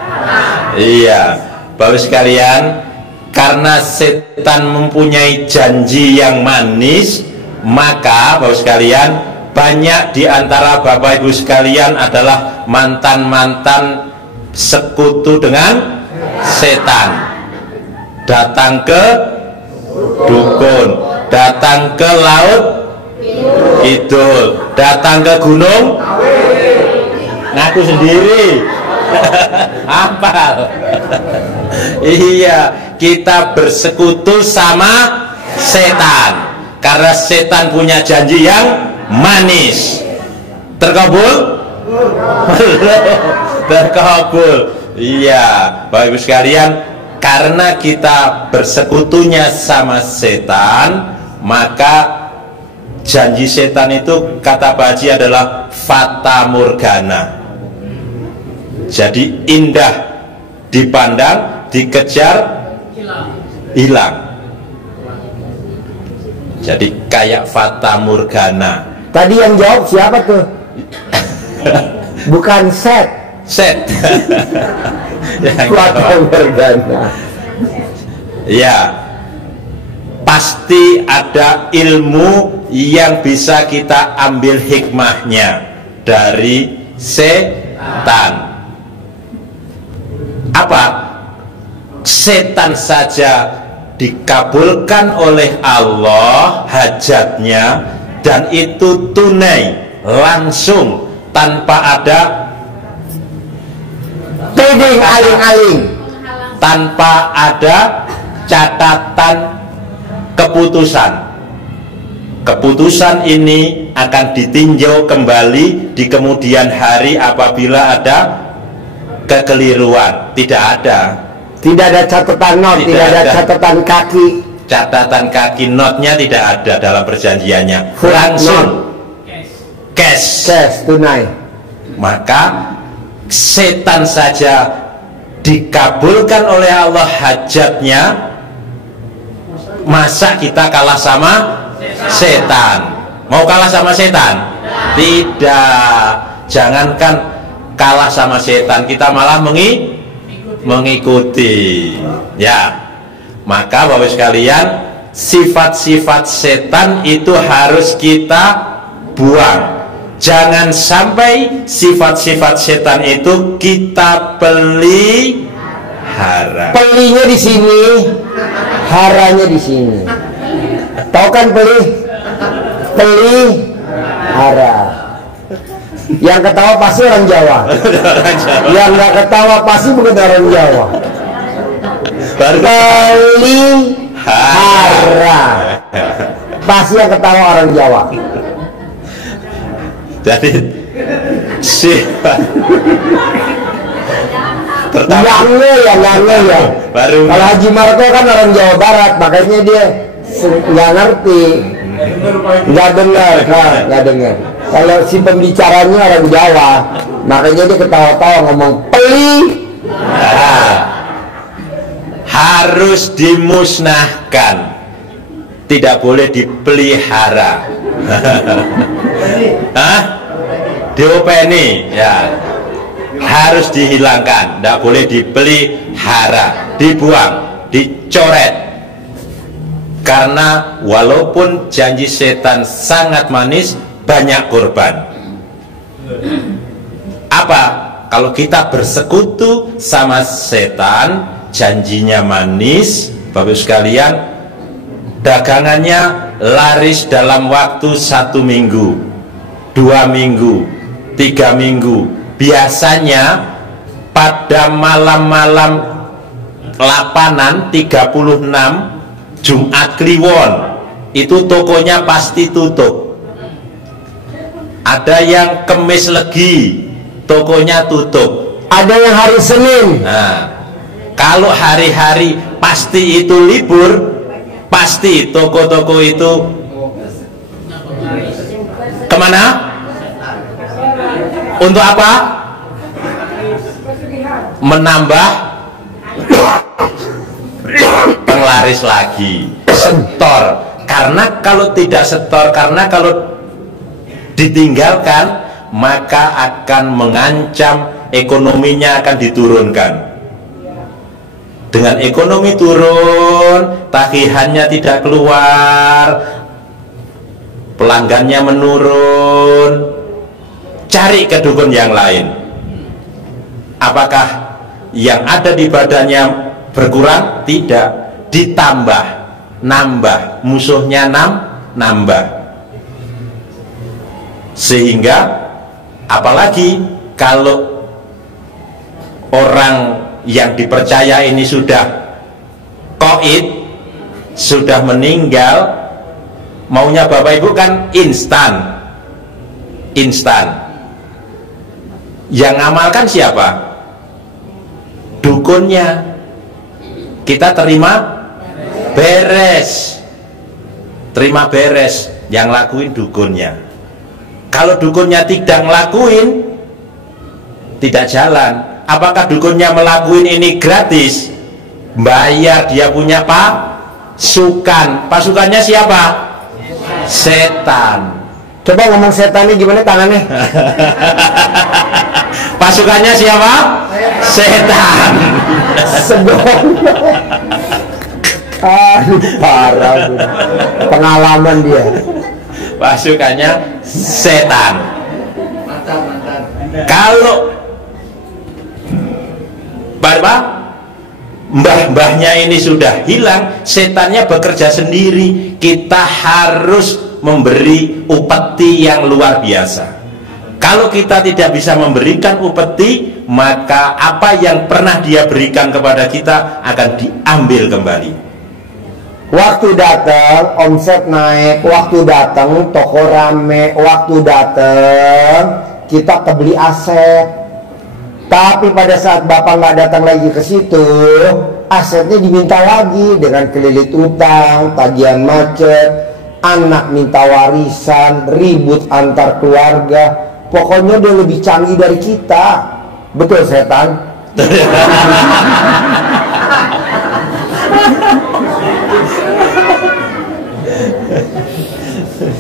Iya, Bapak sekalian, karena setan mempunyai janji yang manis, maka Bapak sekalian, banyak di antara Bapak Ibu sekalian adalah mantan-mantan sekutu dengan setan. Datang ke dukun, datang ke laut kidul, datang ke gunung, ngaku sendiri. Hafal. Iya, kita bersekutu sama setan karena setan punya janji yang manis. Terkabul? Terkabul. Iya, Bapak Ibu sekalian, karena kita bersekutunya sama setan, maka janji setan itu kata Pak Haji adalah fata morgana. Jadi indah dipandang, dikejar, hilang. Jadi kayak fata morgana. Tadi yang jawab siapa tuh? Bukan set. Set. Fata morgana. Ya, pasti ada ilmu yang bisa kita ambil hikmahnya dari setan. Apa? Setan saja dikabulkan oleh Allah hajatnya, dan itu tunai langsung tanpa ada Tiding aling-aling, tanpa ada catatan keputusan. Keputusan ini akan ditinjau kembali di kemudian hari apabila ada kekeliruan. Tidak ada catatan not, tidak ada catatan kaki. Catatan kaki notnya tidak ada dalam perjanjiannya. Langsung cash tunai. Maka setan saja dikabulkan oleh Allah hajatnya, masa kita kalah sama setan? Mau kalah sama setan? Tidak. Jangankan kalah sama setan, kita malah mengikuti. Ya, maka Bapak sekalian, sifat-sifat setan itu harus kita buang. Jangan sampai sifat-sifat setan itu kita pelihara. Pelinya di sini, haranya di sini. Tahu kan pelihara. Yang ketawa pasti orang Jawa. Yang nggak ketawa pasti bukan orang Jawa. Pelihara. Pasti yang ketawa orang Jawa. Jadi sifat pertama ya. Baru. Kalau Haji Marco kan orang Jawa Barat, makanya dia nggak ngerti, nggak dengar. Kalau si pembicaranya orang Jawa, makanya dia ketawa-tawa ngomong harus dimusnahkan, tidak boleh dipelihara. Diopeni, ya, harus dihilangkan, tidak boleh dipelihara, dibuang, dicoret. Karena walaupun janji setan sangat manis, banyak korban. Apa? Kalau kita bersekutu sama setan, janjinya manis, Bapak sekalian, dagangannya laris dalam waktu 1 minggu, 2 minggu, 3 minggu. Biasanya pada malam-malam 8-an 36 Jumat Kliwon itu tokonya pasti tutup. Ada yang Kemis Legi tokonya tutup. Ada yang hari Senin. Nah, kalau hari-hari pasti itu libur, pasti toko-toko itu kemana? Untuk apa? Menambah penglaris lagi, setor. Karena kalau tidak setor, karena kalau ditinggalkan, maka akan mengancam ekonominya akan diturunkan. Dengan ekonomi turun, tagihannya tidak keluar, pelanggannya menurun, cari ke dukun yang lain. Apakah yang ada di badannya berkurang? Tidak, ditambah, nambah, musuhnya nambah. Sehingga apalagi kalau orang yang dipercaya ini sudah qaid, sudah meninggal, maunya Bapak Ibu kan instan. Yang ngamalkan siapa? Dukunnya. Kita terima beres, terima beres, yang lakuin dukunnya. Kalau dukunnya tidak ngelakuin, tidak jalan. Apakah dukunnya melakuin ini gratis? Bayar, dia punya pasukan. Pasukannya siapa? Setan. Coba ngomong setannya gimana tangannya? Pasukannya siapa? Setan. Sedong. Aduh, parah. Pengalaman dia. Pasukannya setan. Kalau mbah-mbahnya ini sudah hilang, setannya bekerja sendiri. Kita harus memberi upeti yang luar biasa. Kalau kita tidak bisa memberikan upeti, maka apa yang pernah dia berikan kepada kita akan diambil kembali. Waktu datang omset naik, waktu datang toko rame, waktu datang kita kebeli aset. Tapi pada saat Bapak nggak datang lagi ke situ, asetnya diminta lagi dengan kelilit utang, tagihan macet, anak minta warisan, ribut antar keluarga. Pokoknya dia lebih canggih dari kita. Betul setan?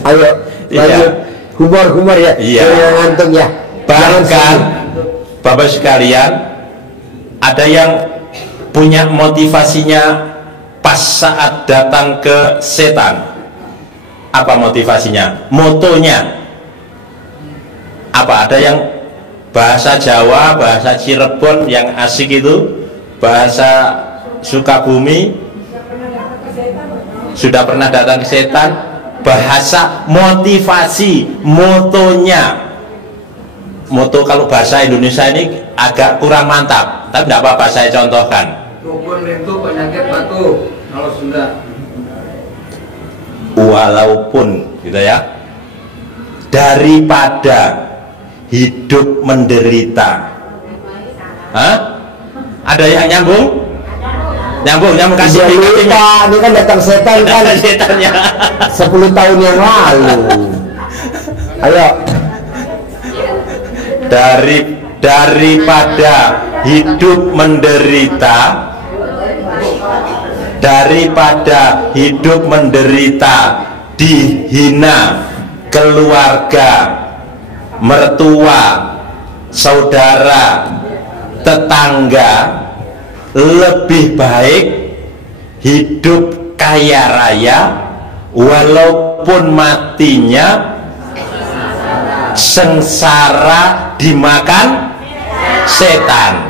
Ayo lanjut. Humor ya. Jangan ngantuk ya. Bahkan Bapak sekalian, ada yang punya motivasinya pas saat datang ke setan. Apa motivasinya? Motonya apa? Ada yang bahasa Jawa, bahasa Cirebon yang asik itu, bahasa Sukabumi, sudah pernah datang ke setan. Bahasa motivasi, motonya. Moto kalau bahasa Indonesia ini agak kurang mantap, tapi tidak apa-apa, saya contohkan. Dukun itu penyakit batu, kalau Sunda. Walaupun gitu ya, daripada hidup menderita. Hah? Ada yang nyambung? Nyambung kasih lupa, ini kan datang setan kan. Setannya 10 tahun yang lalu. Ayo. Daripada hidup menderita, daripada hidup menderita, dihina keluarga, mertua, saudara, tetangga, lebih baik hidup kaya raya, walaupun matinya sengsara dimakan setan.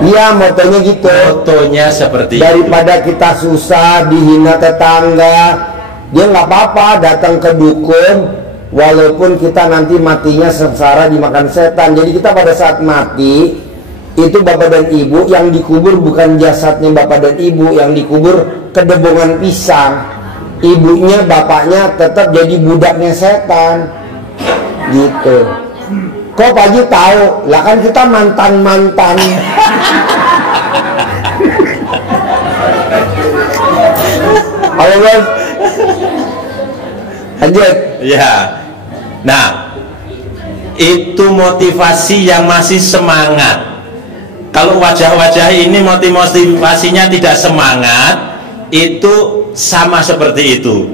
Iya, motonya gitu. Motonya seperti daripada itu. kita susah dihina tetangga, dia nggak apa-apa datang ke dukun, walaupun kita nanti matinya sengsara dimakan setan. Jadi kita pada saat mati itu bapak dan ibu yang dikubur bukan jasadnya bapak dan ibu, yang dikubur kedebongan pisang. Ibunya bapaknya tetap jadi budaknya setan gitu. Kok Pak Haji tahu? Lah kan kita mantan-mantan. Halo Bos. Lanjut. Ya. Nah, itu motivasi yang masih semangat. Kalau wajah-wajah ini motivasinya tidak semangat, itu sama seperti itu.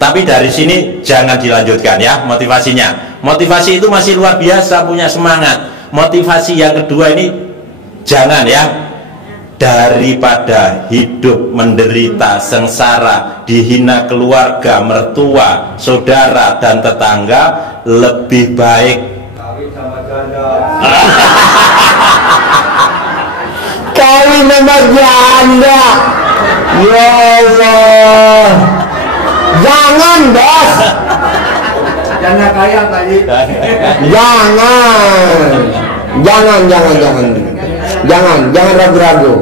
Tapi dari sini jangan dilanjutkan ya motivasinya. Motivasi itu masih luar biasa, punya semangat. Motivasi yang kedua ini jangan ya. Daripada hidup menderita sengsara, dihina keluarga, mertua, saudara dan tetangga, lebih baik kawin sama janda. Ya Allah, jangan Bos, Janda kaya tadi. jangan ragu-ragu.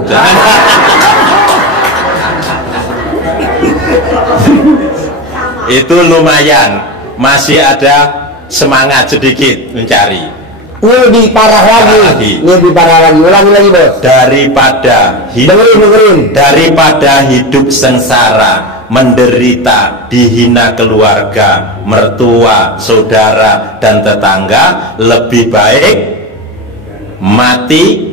Itu lumayan, masih ada semangat sedikit mencari. Ini lebih parah lagi. Ulangi lagi Bos. Daripada hidup sengsara, menderita, dihina keluarga, mertua, saudara dan tetangga, lebih baik mati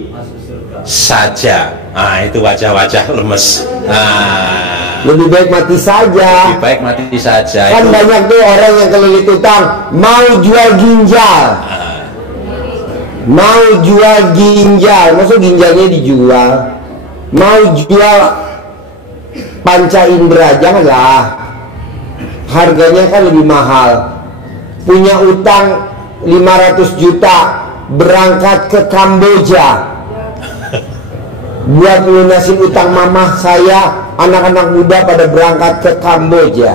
saja. Nah, itu wajah-wajah lemes. Nah, lebih baik mati saja. Lebih baik mati saja. Kan itu banyak tuh orang yang kelilit utang, mau jual ginjal. Mau jual ginjal, maksud ginjalnya dijual. Mau jual panca indera, janganlah. Harganya kan lebih mahal. Punya utang 500 juta, berangkat ke Kamboja buat lunasin utang mamah saya. Anak-anak muda pada berangkat ke Kamboja,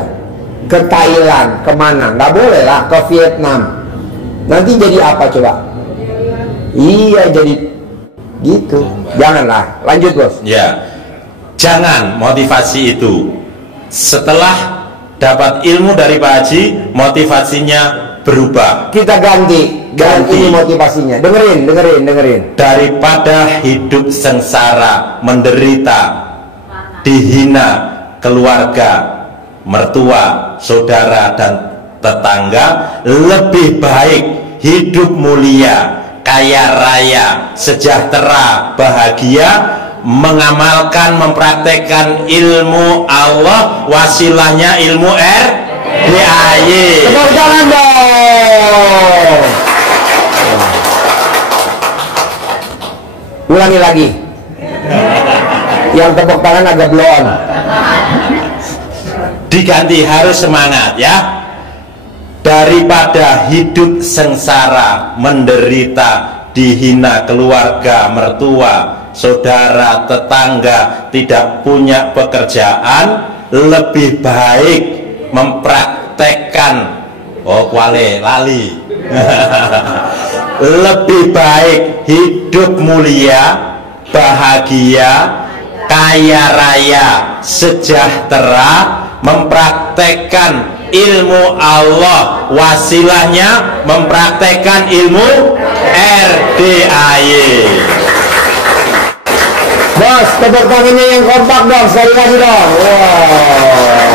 ke Thailand, kemana? Nggak boleh lah, ke Vietnam. Nanti jadi apa coba? Iya, jadi gitu. Janganlah. Lanjut Bos. Ya, jangan motivasi itu. Setelah dapat ilmu dari Pak Haji, motivasinya berubah. Kita ganti. Ini motivasinya. Dengerin. Daripada hidup sengsara, menderita, dihina keluarga, mertua, saudara dan tetangga, lebih baik hidup mulia, kaya raya, sejahtera, bahagia, mengamalkan, mempraktekkan ilmu Allah, wasilahnya ilmu RDAY. Tepuk tangan dong. Ulangi lagi. Yang tepuk tangan agak blow on. Diganti, harus semangat ya. Daripada hidup sengsara, menderita, dihina keluarga, mertua, saudara, tetangga, tidak punya pekerjaan, lebih baik mempraktekkan lali lebih baik hidup mulia, bahagia, kaya raya, sejahtera, mempraktekkan ilmu Allah, wasilahnya mempraktekkan ilmu RDAY. Bos, tepuk tangannya yang kompak dong, sekali lagi dong. Wow.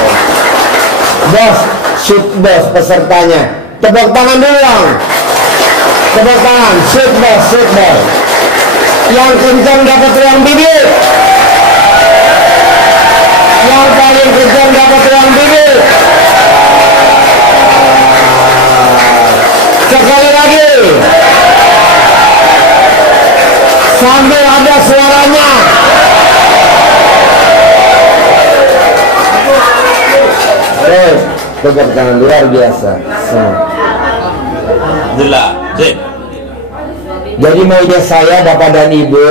Bos, shoot Bos pesertanya. Tepuk tangan dulu dong. Tepuk tangan, shoot Bos. Yang kencang dapat uang bibit. Yang paling kencang dapat uang bibit. Sekali lagi. Sambil ada suaranya. boleh. Tepuk tangan luar biasa. Alhamdulillah. Jadi maunya saya Bapak dan Ibu,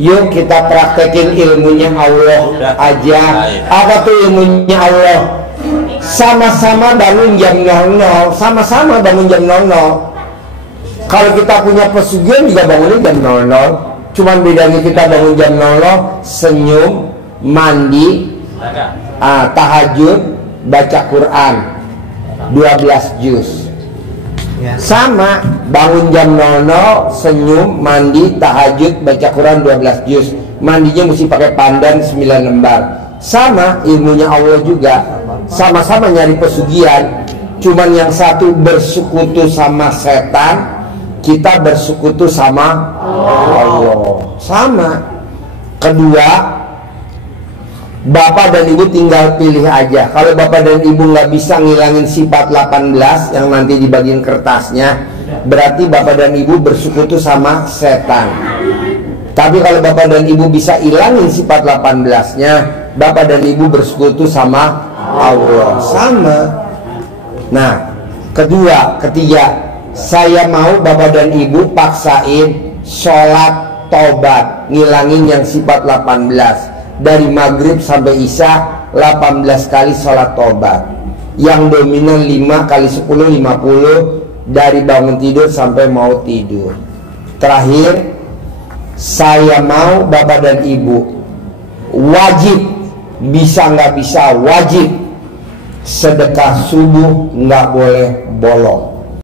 yuk kita praktekin ilmunya Allah aja. Apa tuh ilmunya Allah? Sama-sama bangun jam 00, sama-sama bangun jam 00. Kalau kita punya pesugihan juga bangunnya jam 00. Cuman bedanya kita bangun jam 00, senyum, mandi, tahajud, baca Quran 12 juz. Sama, bangun jam 00, senyum, mandi, tahajud, baca Quran 12 juz. Mandinya mesti pakai pandan 9 lembar. Sama, ilmunya Allah juga. Sama-sama nyari pesugihan. Cuman yang satu bersekutu sama setan, kita bersekutu sama Allah. Sama. Kedua, Bapak dan Ibu tinggal pilih aja. Kalau Bapak dan Ibu nggak bisa ngilangin sifat 18 yang nanti dibagiin kertasnya, berarti Bapak dan Ibu bersekutu sama setan. Tapi kalau Bapak dan Ibu bisa ilangin sifat 18-nya, Bapak dan Ibu bersekutu sama Allah. Sama. Nah, kedua, ketiga, saya mau Bapak dan Ibu paksain sholat tobat, ngilangin yang sifat 18. Dari maghrib sampai isya 18 kali sholat tobat. Yang dominan 5 kali 10 50, dari bangun tidur sampai mau tidur. Terakhir, saya mau Bapak dan Ibu wajib, bisa nggak bisa wajib, sedekah subuh nggak boleh bolong.